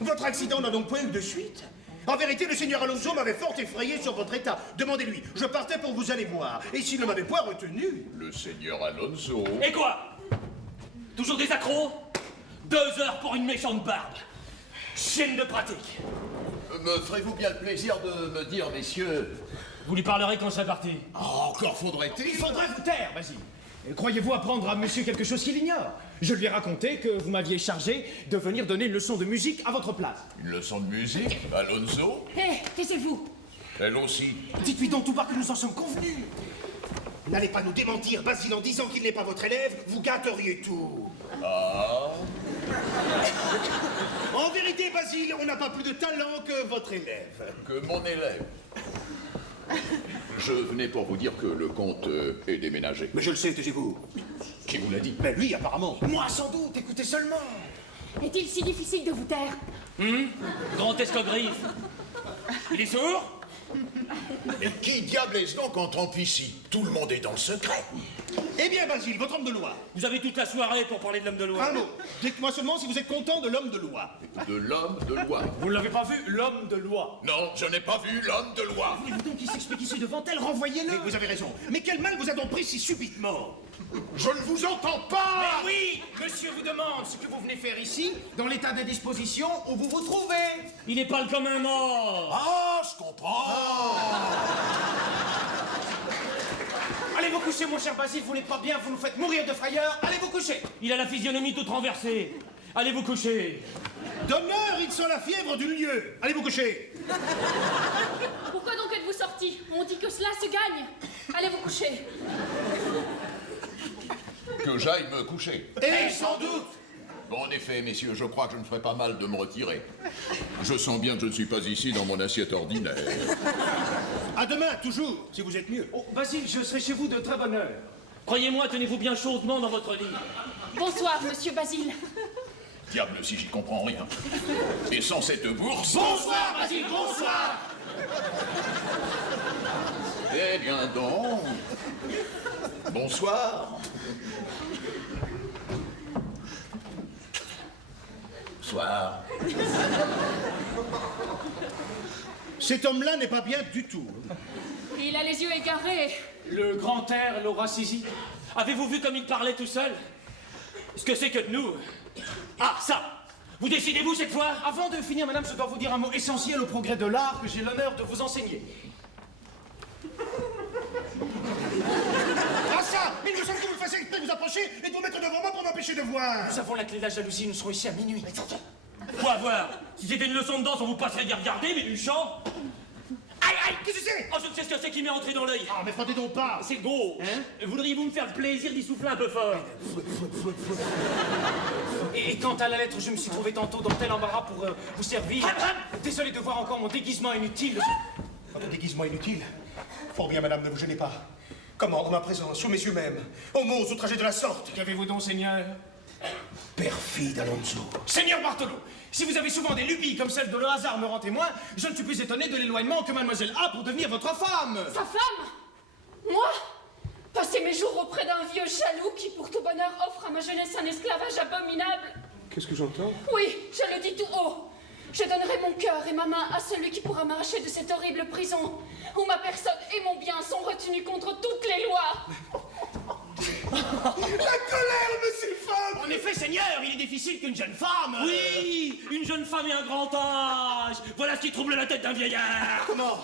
Votre accident n'a donc point eu de suite? En vérité, le seigneur Alonso m'avait fort effrayé sur votre état. Demandez-lui, je partais pour vous aller voir. Et s'il ne m'avait point retenu... Le seigneur Alonso... Et quoi? Toujours des accros? 2 heures pour une méchante barbe. Chienne de pratique. Me ferez-vous bien le plaisir de me dire, messieurs... Vous lui parlerez quand je serai parti. Oh, encore faudrait-il... Il faudrait vous taire, Basile. Croyez-vous apprendre à monsieur quelque chose qu'il ignore? Je lui ai raconté que vous m'aviez chargé de venir donner une leçon de musique à votre place. Une leçon de musique? Alonso? Hé, taisez-vous. Elle aussi. Dites-lui donc tout bas que nous en sommes convenus. N'allez pas nous démentir, Basile, en disant qu'il n'est pas votre élève, vous gâteriez tout. Ah... En vérité, Basile, on n'a pas plus de talent que votre élève. Que mon élève. Je venais pour vous dire que le comte est déménagé. Mais je le sais, taisez-vous. Qui vous l'a dit? Mais lui, apparemment. Moi, sans doute, écoutez seulement. Est-il si difficile de vous taire? Grand escogriffe. Il est sourd? Mais qui diable est-ce donc en trompe ici? Tout le monde est dans le secret. Eh bien, Basile, votre homme de loi. Vous avez toute la soirée pour parler de l'homme de loi. Un mot. Dites-moi seulement si vous êtes content de l'homme de loi. De l'homme de loi. Vous ne l'avez pas vu, l'homme de loi? Non, je n'ai pas vu l'homme de loi. Voulez-vous donc qu'il s'explique ici devant elle? Renvoyez-le. Mais vous avez raison. Mais quel mal vous a donc pris si subitement? Je ne vous entends pas. Mais oui, monsieur vous demande ce que vous venez faire ici, dans l'état d'indisposition où vous vous trouvez. Il n'est pas le commun mort. Ah, je comprends. Allez vous coucher, mon cher Basile, vous n'êtes pas bien, vous nous faites mourir de frayeur. Allez vous coucher. Il a la physionomie toute renversée. Allez vous coucher. D'honneur, il sent la fièvre du lieu. Allez vous coucher. Pourquoi donc êtes-vous sortis? On dit que cela se gagne. Allez vous coucher. Que j'aille me coucher. Et sans doute. Bon, en effet, messieurs, je crois que je ne ferai pas mal de me retirer. Je sens bien que je ne suis pas ici dans mon assiette ordinaire. À demain, toujours, si vous êtes mieux. Oh, Basile, je serai chez vous de très bonne heure. Croyez-moi, tenez-vous bien chaudement dans votre lit. Bonsoir, monsieur Basile. Diable si j'y comprends rien. Et sans cette bourse... Bonsoir, Basile, bonsoir. Eh bien donc... Bonsoir. Bonsoir. Cet homme-là n'est pas bien du tout. Il a les yeux égarés. Le grand air l'aura saisi. Avez-vous vu comme il parlait tout seul? Ce que c'est que de nous? Ah, ça! Vous décidez-vous cette fois? Avant de finir, madame, je dois vous dire un mot essentiel au progrès de l'art que j'ai l'honneur de vous enseigner. Ah ça! Il me semble que vous fassiez exprès de vous approcher et de vous mettre devant moi pour m'empêcher de voir. Nous avons la clé de la jalousie, nous serons ici à minuit. Quoi voir? Si c'était une leçon de danse, on vous passerait d'y regarder, mais du chant? Aïe, aïe, qu'est-ce que c'est? Oh, je ne sais ce que c'est qui m'est entré dans l'œil. Ah, mais frottez donc pas. C'est gros. Voudriez-vous me faire le plaisir d'y souffler un peu fort? Et quant à la lettre, je me suis trouvé tantôt dans tel embarras pour vous servir. Désolé de voir encore mon déguisement inutile. Votre déguisement inutile? Fort bien, madame, ne vous gênez pas. Comment, en ma présence, sous mes yeux même, on m'ose outrager de la sorte? Qu'avez-vous donc, Seigneur? Perfide Alonso. Seigneur Bartolo, si vous avez souvent des lubies comme celle de le hasard me rend témoin, je ne suis plus étonné de l'éloignement que mademoiselle a pour devenir votre femme. Sa femme? Moi? Passer mes jours auprès d'un vieux jaloux qui, pour tout bonheur, offre à ma jeunesse un esclavage abominable? Qu'est-ce que j'entends? Oui, je le dis tout haut. Je donnerai mon cœur et ma main à celui qui pourra m'arracher de cette horrible prison, où ma personne et mon bien sont retenus contre toutes les lois. La colère me suffoque! En effet, Seigneur, il est difficile qu'une jeune femme... Oui, une jeune femme et un grand âge. Voilà ce qui trouble la tête d'un vieillard. Comment?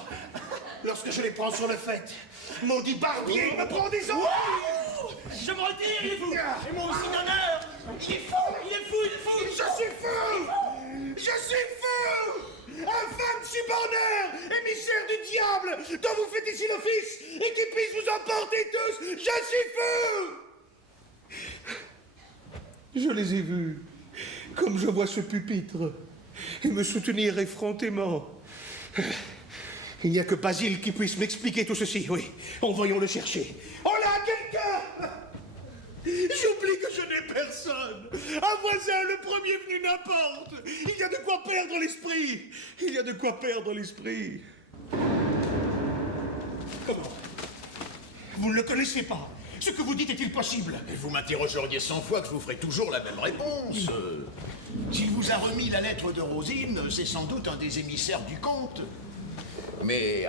Lorsque je les prends sur le fait, maudit barbier me prend des ordres! Je me retire, il est fou. Et moi aussi d'honneur. Il est fou! Il est fou, il est fou. Je suis fou! Je suis fou! Infâme suborneur, émissaire du diable, dont vous faites ici l'office, et qui puisse vous emporter tous, je suis fou! Je les ai vus, comme je vois ce pupitre, et me soutenir effrontément. Il n'y a que Basile qui puisse m'expliquer tout ceci, oui. Envoyons le chercher. Oh là, quelqu'un! J'oublie que je n'ai personne. Un voisin, le premier venu n'importe. Il y a de quoi perdre l'esprit. Il y a de quoi perdre l'esprit. Comment? Vous ne le connaissez pas. Ce que vous dites est-il possible? Et vous m'interrogeriez 100 fois que je vous ferai toujours la même réponse. S'il vous a remis la lettre de Rosine, c'est sans doute un des émissaires du comte. Mais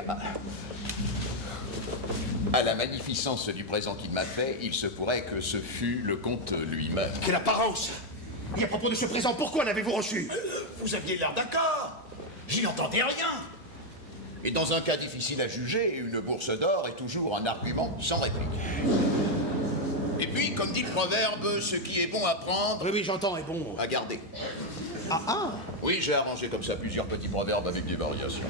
à la magnificence du présent qu'il m'a fait, il se pourrait que ce fût le comte lui-même. Quelle apparence! Et à propos de ce présent, pourquoi l'avez-vous reçu? Vous aviez l'air d'accord. J'y n'entendais rien. Et dans un cas difficile à juger, une bourse d'or est toujours un argument sans réplique. Et puis, comme dit le proverbe, ce qui est bon à prendre... Oui, j'entends, est bon. À garder. Ah. Oui, j'ai arrangé comme ça plusieurs petits proverbes avec des variations.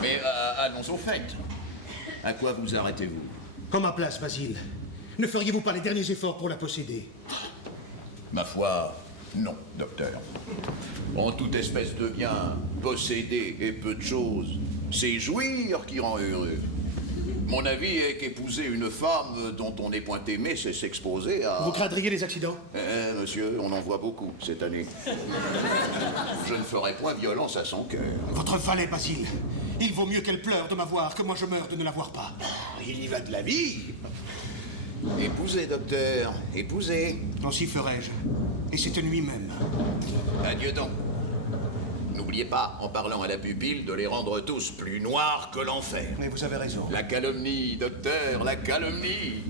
Mais allons au fait. À quoi vous arrêtez-vous? En ma place, Basile. Ne feriez-vous pas les derniers efforts pour la posséder? Ma foi, non, docteur. En toute espèce de bien, posséder est peu de choses. C'est jouir qui rend heureux. Mon avis est qu'épouser une femme dont on n'est point aimé, c'est s'exposer à... Vous craindriez les accidents? Monsieur, on en voit beaucoup cette année. Je ne ferai point violence à son cœur. Votre valet, Basile. Il vaut mieux qu'elle pleure de m'avoir que moi je meure de ne la voir pas. Il y va de la vie. Épousez, docteur, épousez. Ainsi ferai-je. Et cette nuit même. Adieu donc. N'oubliez pas, en parlant à la pupille, de les rendre tous plus noirs que l'enfer. Mais vous avez raison. La calomnie, docteur, la calomnie.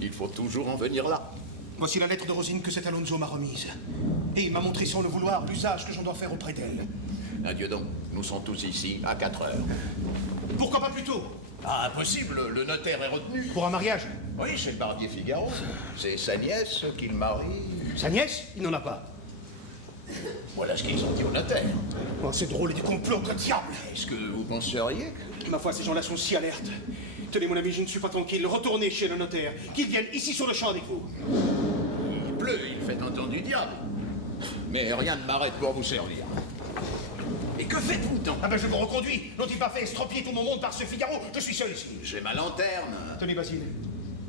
Il faut toujours en venir là. Voici la lettre de Rosine que cet Alonso m'a remise. Et il m'a montré sans le vouloir l'usage que j'en dois faire auprès d'elle. Adieu donc. Nous sommes tous ici à 4 heures. Pourquoi pas plus tôt? Ah, impossible, le notaire est retenu. Pour un mariage? Oui, chez le barbier Figaro. C'est sa nièce qu'il marie. Sa nièce? Il n'en a pas. Voilà ce qu'ils ont dit au notaire. Oh, c'est drôle et du complot, que diable! Est-ce que vous penseriez que... Ma foi, ces gens-là sont si alertes. Tenez, mon ami, je ne suis pas tranquille. Retournez chez le notaire. Qu'ils viennent ici sur le champ avec vous. Il pleut, il fait entendre du diable. Mais rien ne m'arrête pour vous servir. Et que faites-vous donc? Ah ben, je vous reconduis. N'ont-ils pas fait estropier tout mon monde par ce Figaro? Je suis seul ici. J'ai ma lanterne. Tenez, Basile.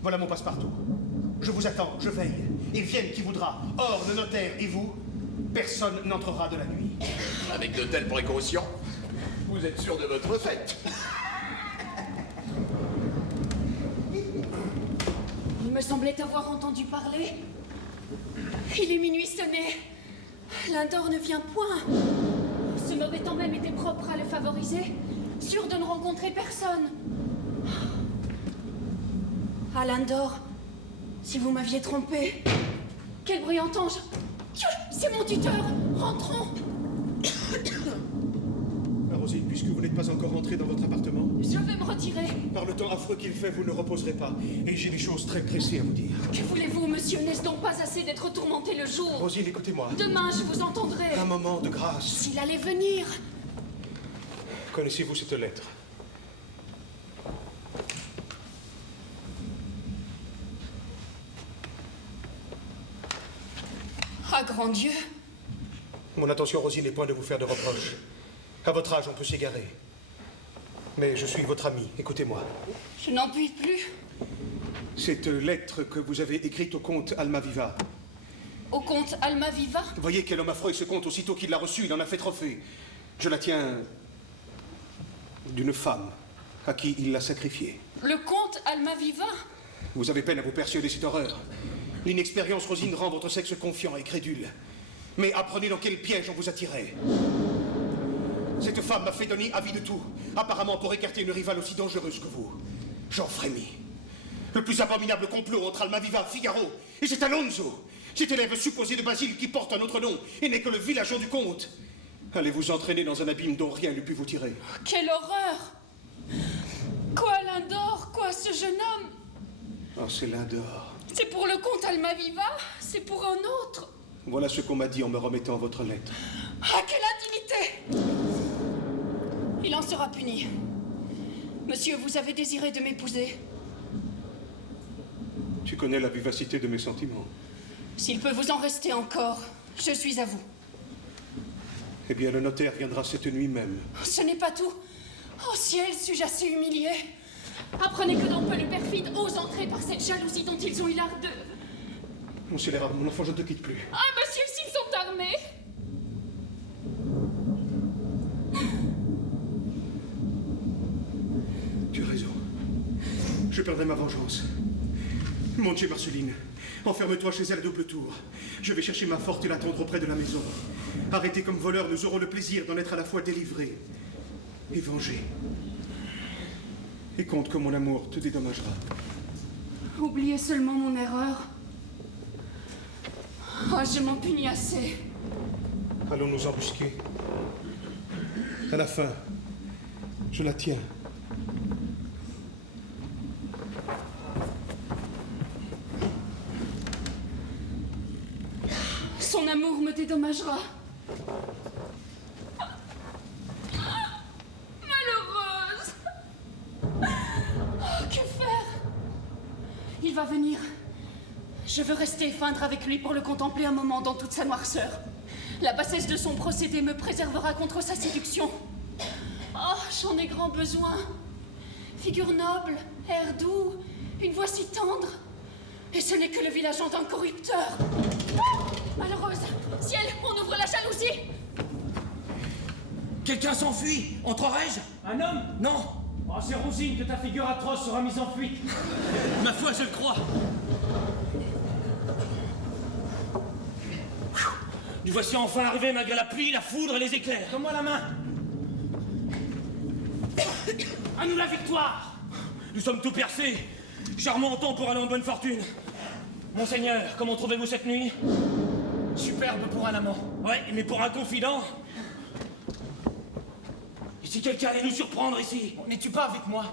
Voilà mon passe-partout. Je vous attends, je veille. Et vienne qui voudra. Or, le notaire et vous, personne n'entrera de la nuit. Avec de telles précautions, vous êtes sûr de votre fête? Il me semblait avoir entendu parler. Il est minuit sonné. Lindor ne vient point. Ce mauvais temps même était propre à le favoriser, sûr de ne rencontrer personne. Ah, Lindor, si vous m'aviez trompé. Quel bruyant ange! C'est mon tuteur! Rentrons! Rosine, puisque vous n'êtes pas encore rentrée dans votre appartement, Je vais me retirer. par le temps affreux qu'il fait, vous ne reposerez pas. Et j'ai des choses très pressées à vous dire. Que voulez-vous, monsieur? N'est-ce donc pas assez d'être tourmenté le jour? Rosine, écoutez-moi. Demain, je vous entendrai. Un moment de grâce. S'il allait venir. Connaissez-vous cette lettre? Ah, grand Dieu! Mon intention, Rosine, n'est point de vous faire de reproches. À votre âge, on peut s'égarer. Mais je suis votre ami, écoutez-moi. Je n'en puis plus. Cette lettre que vous avez écrite au comte Almaviva. Au comte Almaviva? Voyez quel homme affreux est ce comte, aussitôt qu'il l'a reçu, il en a fait trophée. Je la tiens d'une femme à qui il l'a sacrifiée. Le comte Almaviva? Vous avez peine à vous persuader cette horreur. L'inexpérience, Rosine, rend votre sexe confiant et crédule. Mais apprenez dans quel piège on vous a tiré. Cette femme m'a fait donner avis de tout, apparemment pour écarter une rivale aussi dangereuse que vous. J'en frémis. Le plus abominable complot entre Almaviva, Figaro et cet Alonso, cet élève supposé de Basile qui porte un autre nom et n'est que le villageois du comte. Allez vous entraîner dans un abîme dont rien ne put vous tirer. Quelle horreur! Quoi, Lindor? Quoi, ce jeune homme? Oh, c'est Lindor. C'est pour le comte Almaviva? C'est pour un autre? Voilà ce qu'on m'a dit en me remettant votre lettre. Ah, quelle indignité! Il en sera puni. Monsieur, vous avez désiré de m'épouser. Tu connais la vivacité de mes sentiments. S'il peut vous en rester encore, je suis à vous. Eh bien, le notaire viendra cette nuit même. Ce n'est pas tout. Oh ciel, suis-je assez humilié? Apprenez que dans peu les perfides osent entrer par cette jalousie dont ils ont eu l'art de... Mon scélérat, mon enfant, je ne te quitte plus. Ah, monsieur, s'ils sont armés! Tu as raison. Je perdrai ma vengeance. Mon Dieu, Marceline, enferme-toi chez elle à double tour. Je vais chercher ma forte et l'attendre auprès de la maison. Arrêtés comme voleurs, nous aurons le plaisir d'en être à la fois délivrés et vengés. Et compte que mon amour te dédommagera. Oubliez seulement mon erreur. Oh, je m'en punis assez. Allons nous embusquer. À la fin, je la tiens. Son amour me dédommagera. Malheureuse. Oh, que faire? Il va venir. Je veux rester feindre avec lui pour le contempler un moment dans toute sa noirceur. La bassesse de son procédé me préservera contre sa séduction. Oh, j'en ai grand besoin. Figure noble, air doux, une voix si tendre. Et ce n'est que le villageant d'un corrupteur. Oh, malheureuse. Ciel, on ouvre la jalousie. Quelqu'un s'enfuit. Entrerai-je? Un homme? Non. Oh, c'est Rosine que ta figure atroce sera mise en fuite. Ma foi, je le crois. Nous voici enfin arrivés malgré la pluie, la foudre et les éclairs. Donne-moi la main. À nous la victoire. Nous sommes tout percés. Charmant temps pour aller en bonne fortune. Monseigneur, comment trouvez-vous cette nuit? Superbe pour un amant. Ouais, mais pour un confident? Et si quelqu'un allait nous surprendre ici? N'es-tu pas avec moi?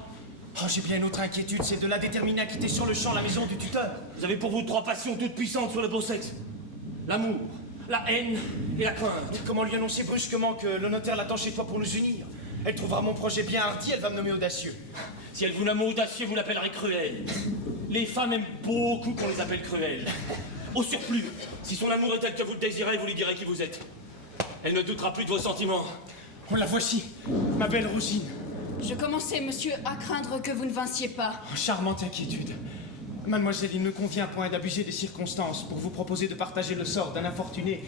Oh, j'ai bien une autre inquiétude, c'est de la déterminer à quitter sur le champ la maison du tuteur. Vous avez pour vous 3 passions toutes puissantes sur le beau sexe. L'amour, la haine et la crainte. Comment lui annoncer brusquement que le notaire l'attend chez toi pour nous unir? Elle trouvera mon projet bien hardi, elle va me nommer audacieux. Si elle vous nomme audacieux, vous l'appellerez cruel. Les femmes aiment beaucoup qu'on les appelle cruelles. Au surplus, si son amour est tel que vous le désirez, vous lui direz qui vous êtes. Elle ne doutera plus de vos sentiments. Oh, la voici, ma belle Rosine. Je commençais, monsieur, à craindre que vous ne vinssiez pas. Oh, charmante inquiétude. Mademoiselle, il ne convient point d'abuser des circonstances pour vous proposer de partager le sort d'un infortuné.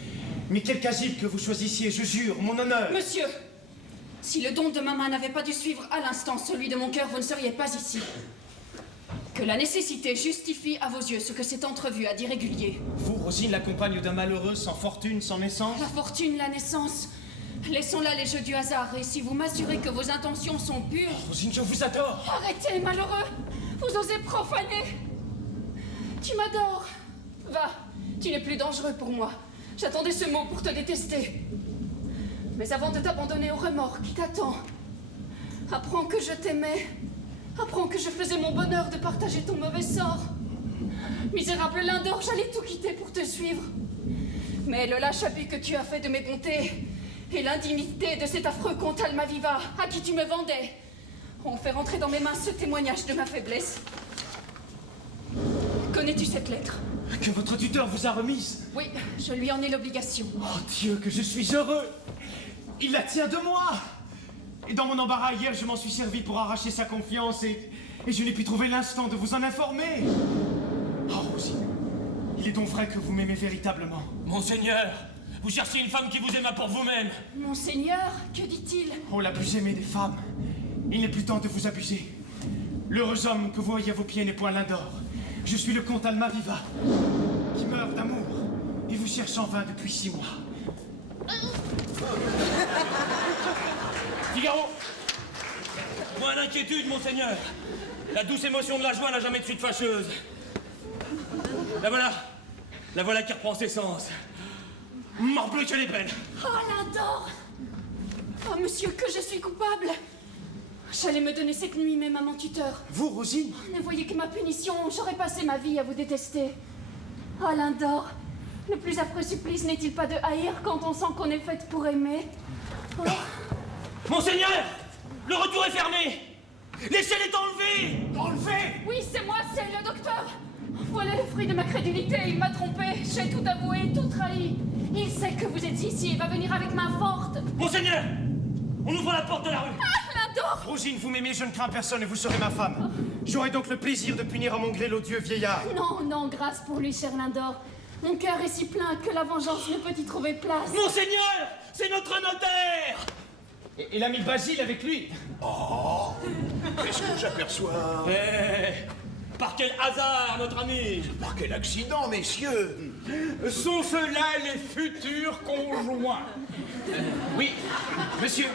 Mais quel casible que vous choisissiez, je jure, mon honneur. Monsieur, si le don de ma main n'avait pas dû suivre à l'instant celui de mon cœur, vous ne seriez pas ici. Que la nécessité justifie à vos yeux ce que cette entrevue a d'irrégulier. Vous, Rosine, la compagne d'un malheureux, sans fortune, sans naissance? La fortune, la naissance. Laissons là les jeux du hasard, et si vous m'assurez que vos intentions sont pures... Oh, Rosine, je vous adore. Arrêtez, malheureux. Vous osez profaner. Tu m'adores. Va, tu n'es plus dangereux pour moi. J'attendais ce mot pour te détester. Mais avant de t'abandonner au remords qui t'attend, apprends que je t'aimais. Apprends que je faisais mon bonheur de partager ton mauvais sort. Misérable Lindor, j'allais tout quitter pour te suivre. Mais le lâche abus que tu as fait de mes bontés et l'indignité de cet affreux comte Almaviva à qui tu me vendais ont fait rentrer dans mes mains ce témoignage de ma faiblesse. Connais-tu cette lettre? Que votre tuteur vous a remise? Oui, je lui en ai l'obligation. Oh Dieu, que je suis heureux. Il la tient de moi. Et dans mon embarras hier, je m'en suis servi pour arracher sa confiance et je n'ai pu trouver l'instant de vous en informer. Oh, Rosine, il est donc vrai que vous m'aimez véritablement. Monseigneur, vous cherchez une femme qui vous aima pour vous-même. Monseigneur, que dit-il? Oh, la plus aimée des femmes. Il n'est plus temps de vous abuser. L'heureux homme que vous voyez à vos pieds n'est point Lindor. Je suis le comte Almaviva, qui meurt d'amour et vous cherche en vain depuis 6 mois. Figaro! Moins d'inquiétude, monseigneur. La douce émotion de la joie n'a jamais de suite fâcheuse. La voilà qui reprend ses sens. Morbleu qu'elle est belle. Oh, Lindor! Oh, monsieur, que je suis coupable! J'allais me donner cette nuit même à mon tuteur. Vous, Rosine? Ne voyez que ma punition, j'aurais passé ma vie à vous détester. Oh, Lindor, le plus affreux supplice n'est-il pas de haïr quand on sent qu'on est faite pour aimer? Oh. Monseigneur! Le retour est fermé! L'échelle est enlevée! Enlevée? Oui, c'est moi, c'est le docteur! Voilà le fruit de ma crédulité, il m'a trompé, j'ai tout avoué, tout trahi. Il sait que vous êtes ici et va venir avec main forte. Monseigneur! On ouvre la porte de la rue! Ah, Lindor! Rosine, vous m'aimez, je ne crains personne et vous serez ma femme. J'aurai donc le plaisir de punir à mon gré l'odieux vieillard. Non, non, grâce pour lui, cher Lindor. Mon cœur est si plein que la vengeance ne peut y trouver place. Monseigneur! C'est notre notaire! Et l'ami Basile avec lui. Oh, qu'est-ce que j'aperçois? Par quel hasard, notre ami? Par quel accident, messieurs? Sont ceux-là les futurs conjoints? Oui, monsieur.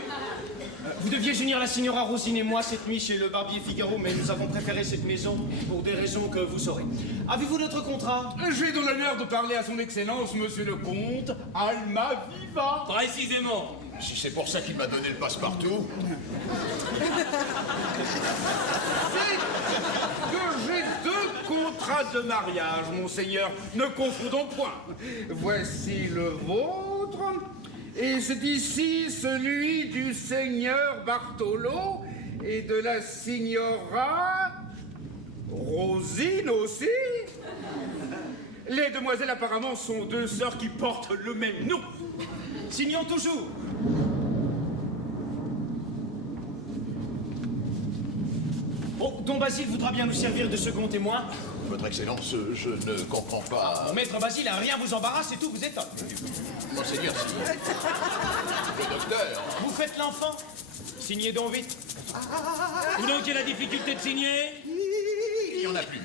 Vous deviez unir la signora Rosine et moi cette nuit chez le barbier Figaro, mais nous avons préféré cette maison pour des raisons que vous saurez. Avez-vous notre contrat? J'ai donc l'honneur de parler à son excellence, monsieur le comte, Almaviva. Précisément. Si c'est pour ça qu'il m'a donné le passe-partout. Que j'ai 2 contrats de mariage, monseigneur. Ne confondons point. Voici le vôtre. Et c'est ici celui du seigneur Bartolo et de la signora Rosine aussi. Les demoiselles apparemment sont 2 sœurs qui portent le même nom. Signons toujours. Oh, Don Basile voudra bien nous servir de second témoin. Votre Excellence, je ne comprends pas. Mon maître Basile, rien vous embarrasse, c'est tout, vous étonne. Monseigneur, si. Le docteur. Vous faites l'enfant. Signez donc vite. Où donc est la difficulté de signer? Il n'y en a plus.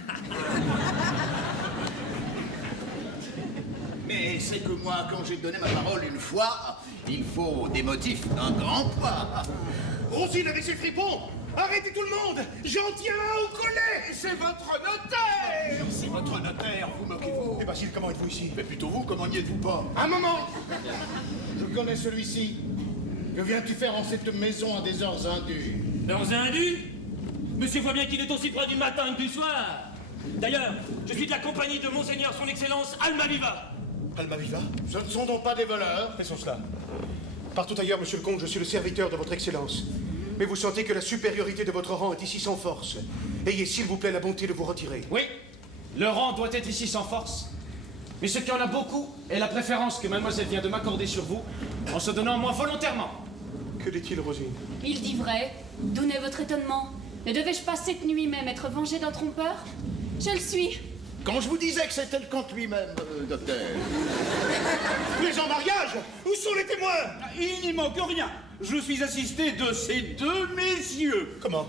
Mais c'est que moi, quand j'ai donné ma parole une fois, il faut des motifs d'un grand poids. Rosine avec ses fripons! Arrêtez tout le monde! J'en tiens un au collet! C'est votre notaire! C'est votre notaire, vous moquez-vous. Eh Basile, comment êtes-vous ici? Mais plutôt vous, comment n'y êtes-vous pas? Un moment! Je connais celui-ci. Que viens-tu faire en cette maison à des heures indues? Dans un dû? Monsieur voit bien qu'il est aussi près du matin que du soir. D'ailleurs, je suis de la compagnie de Monseigneur Son Excellence Almaviva. Almaviva? Ce ne sont donc pas des voleurs? Laissons cela. Partout ailleurs, monsieur le comte, je suis le serviteur de votre Excellence. Mais vous sentez que la supériorité de votre rang est ici sans force. Ayez, s'il vous plaît, la bonté de vous retirer. Oui, le rang doit être ici sans force. Mais ce qui en a beaucoup est la préférence que mademoiselle vient de m'accorder sur vous, en se donnant à moi volontairement. Que dit-il, Rosine? Il dit vrai. D'où naît votre étonnement? Ne devais-je pas cette nuit même être vengée d'un trompeur? Je le suis. Quand je vous disais que c'était le comte lui-même, docteur. Mais en mariage? Où sont les témoins? Il n'y manque rien. Je suis assisté de ces 2 messieurs. Comment?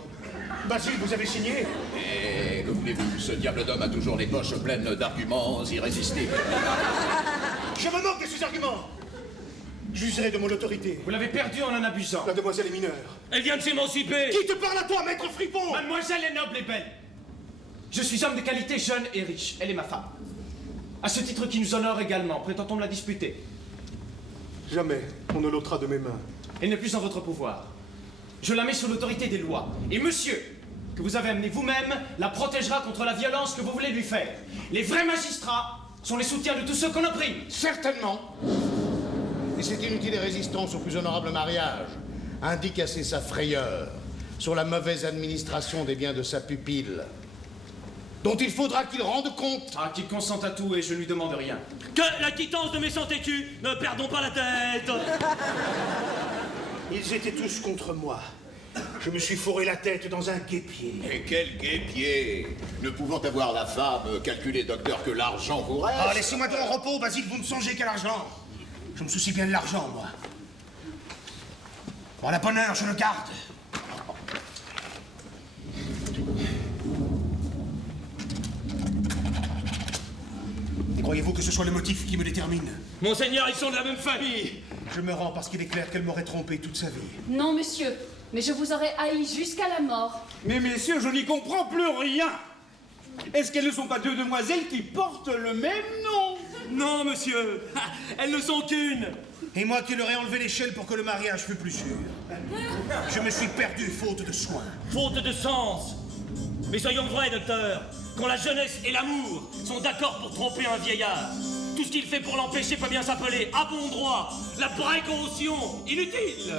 Basile, vous avez signé? Et que voulez-vous, ce diable d'homme a toujours les poches pleines d'arguments irrésistibles. Je me moque de ces arguments! J'userai de mon autorité. Vous l'avez perdu en abusant. La demoiselle est mineure. Elle vient de s'émanciper. Qui te parle à toi, maître fripon? Mademoiselle est noble et belle. Je suis homme de qualité, jeune et riche. Elle est ma femme. À ce titre qui nous honore également, prétend-on me la disputer? Jamais on ne l'ôtera de mes mains. Elle n'est plus en votre pouvoir. Je la mets sous l'autorité des lois. Et monsieur, que vous avez amené vous-même, la protégera contre la violence que vous voulez lui faire. Les vrais magistrats sont les soutiens de tous ceux qu'on opprime. Certainement. Et cette inutile résistance au plus honorable mariage indique assez sa frayeur sur la mauvaise administration des biens de sa pupille, dont il faudra qu'il rende compte. Ah, qu'il consente à tout et je ne lui demande rien. Que la quittance de mes 100 écus, ne perdons pas la tête. Ils étaient tous contre moi. Je me suis fourré la tête dans un guêpier. Et quel guêpier! Ne pouvant avoir la femme, calculez, docteur, que l'argent vous reste. Ah, laissez-moi donc en repos, Basile, vous ne songez qu'à l'argent. Je me soucie bien de l'argent, moi. Bon, la bonne heure, je le garde. Croyez-vous que ce soit le motif qui me détermine? Monseigneur, ils sont de la même famille. Je me rends parce qu'il est clair qu'elle m'aurait trompé toute sa vie. Non, monsieur. Mais je vous aurais haï jusqu'à la mort. Mais messieurs, je n'y comprends plus rien. Est-ce qu'elles ne sont pas 2 demoiselles qui portent le même nom? Non, monsieur. Elles ne sont qu'une. Et moi qui leur ai enlevé l'échelle pour que le mariage fût plus sûr. Je me suis perdu faute de soins. Faute de sens. Mais soyons vrais, docteur. Quand la jeunesse et l'amour sont d'accord pour tromper un vieillard, tout ce qu'il fait pour l'empêcher peut bien s'appeler à bon droit la précaution inutile.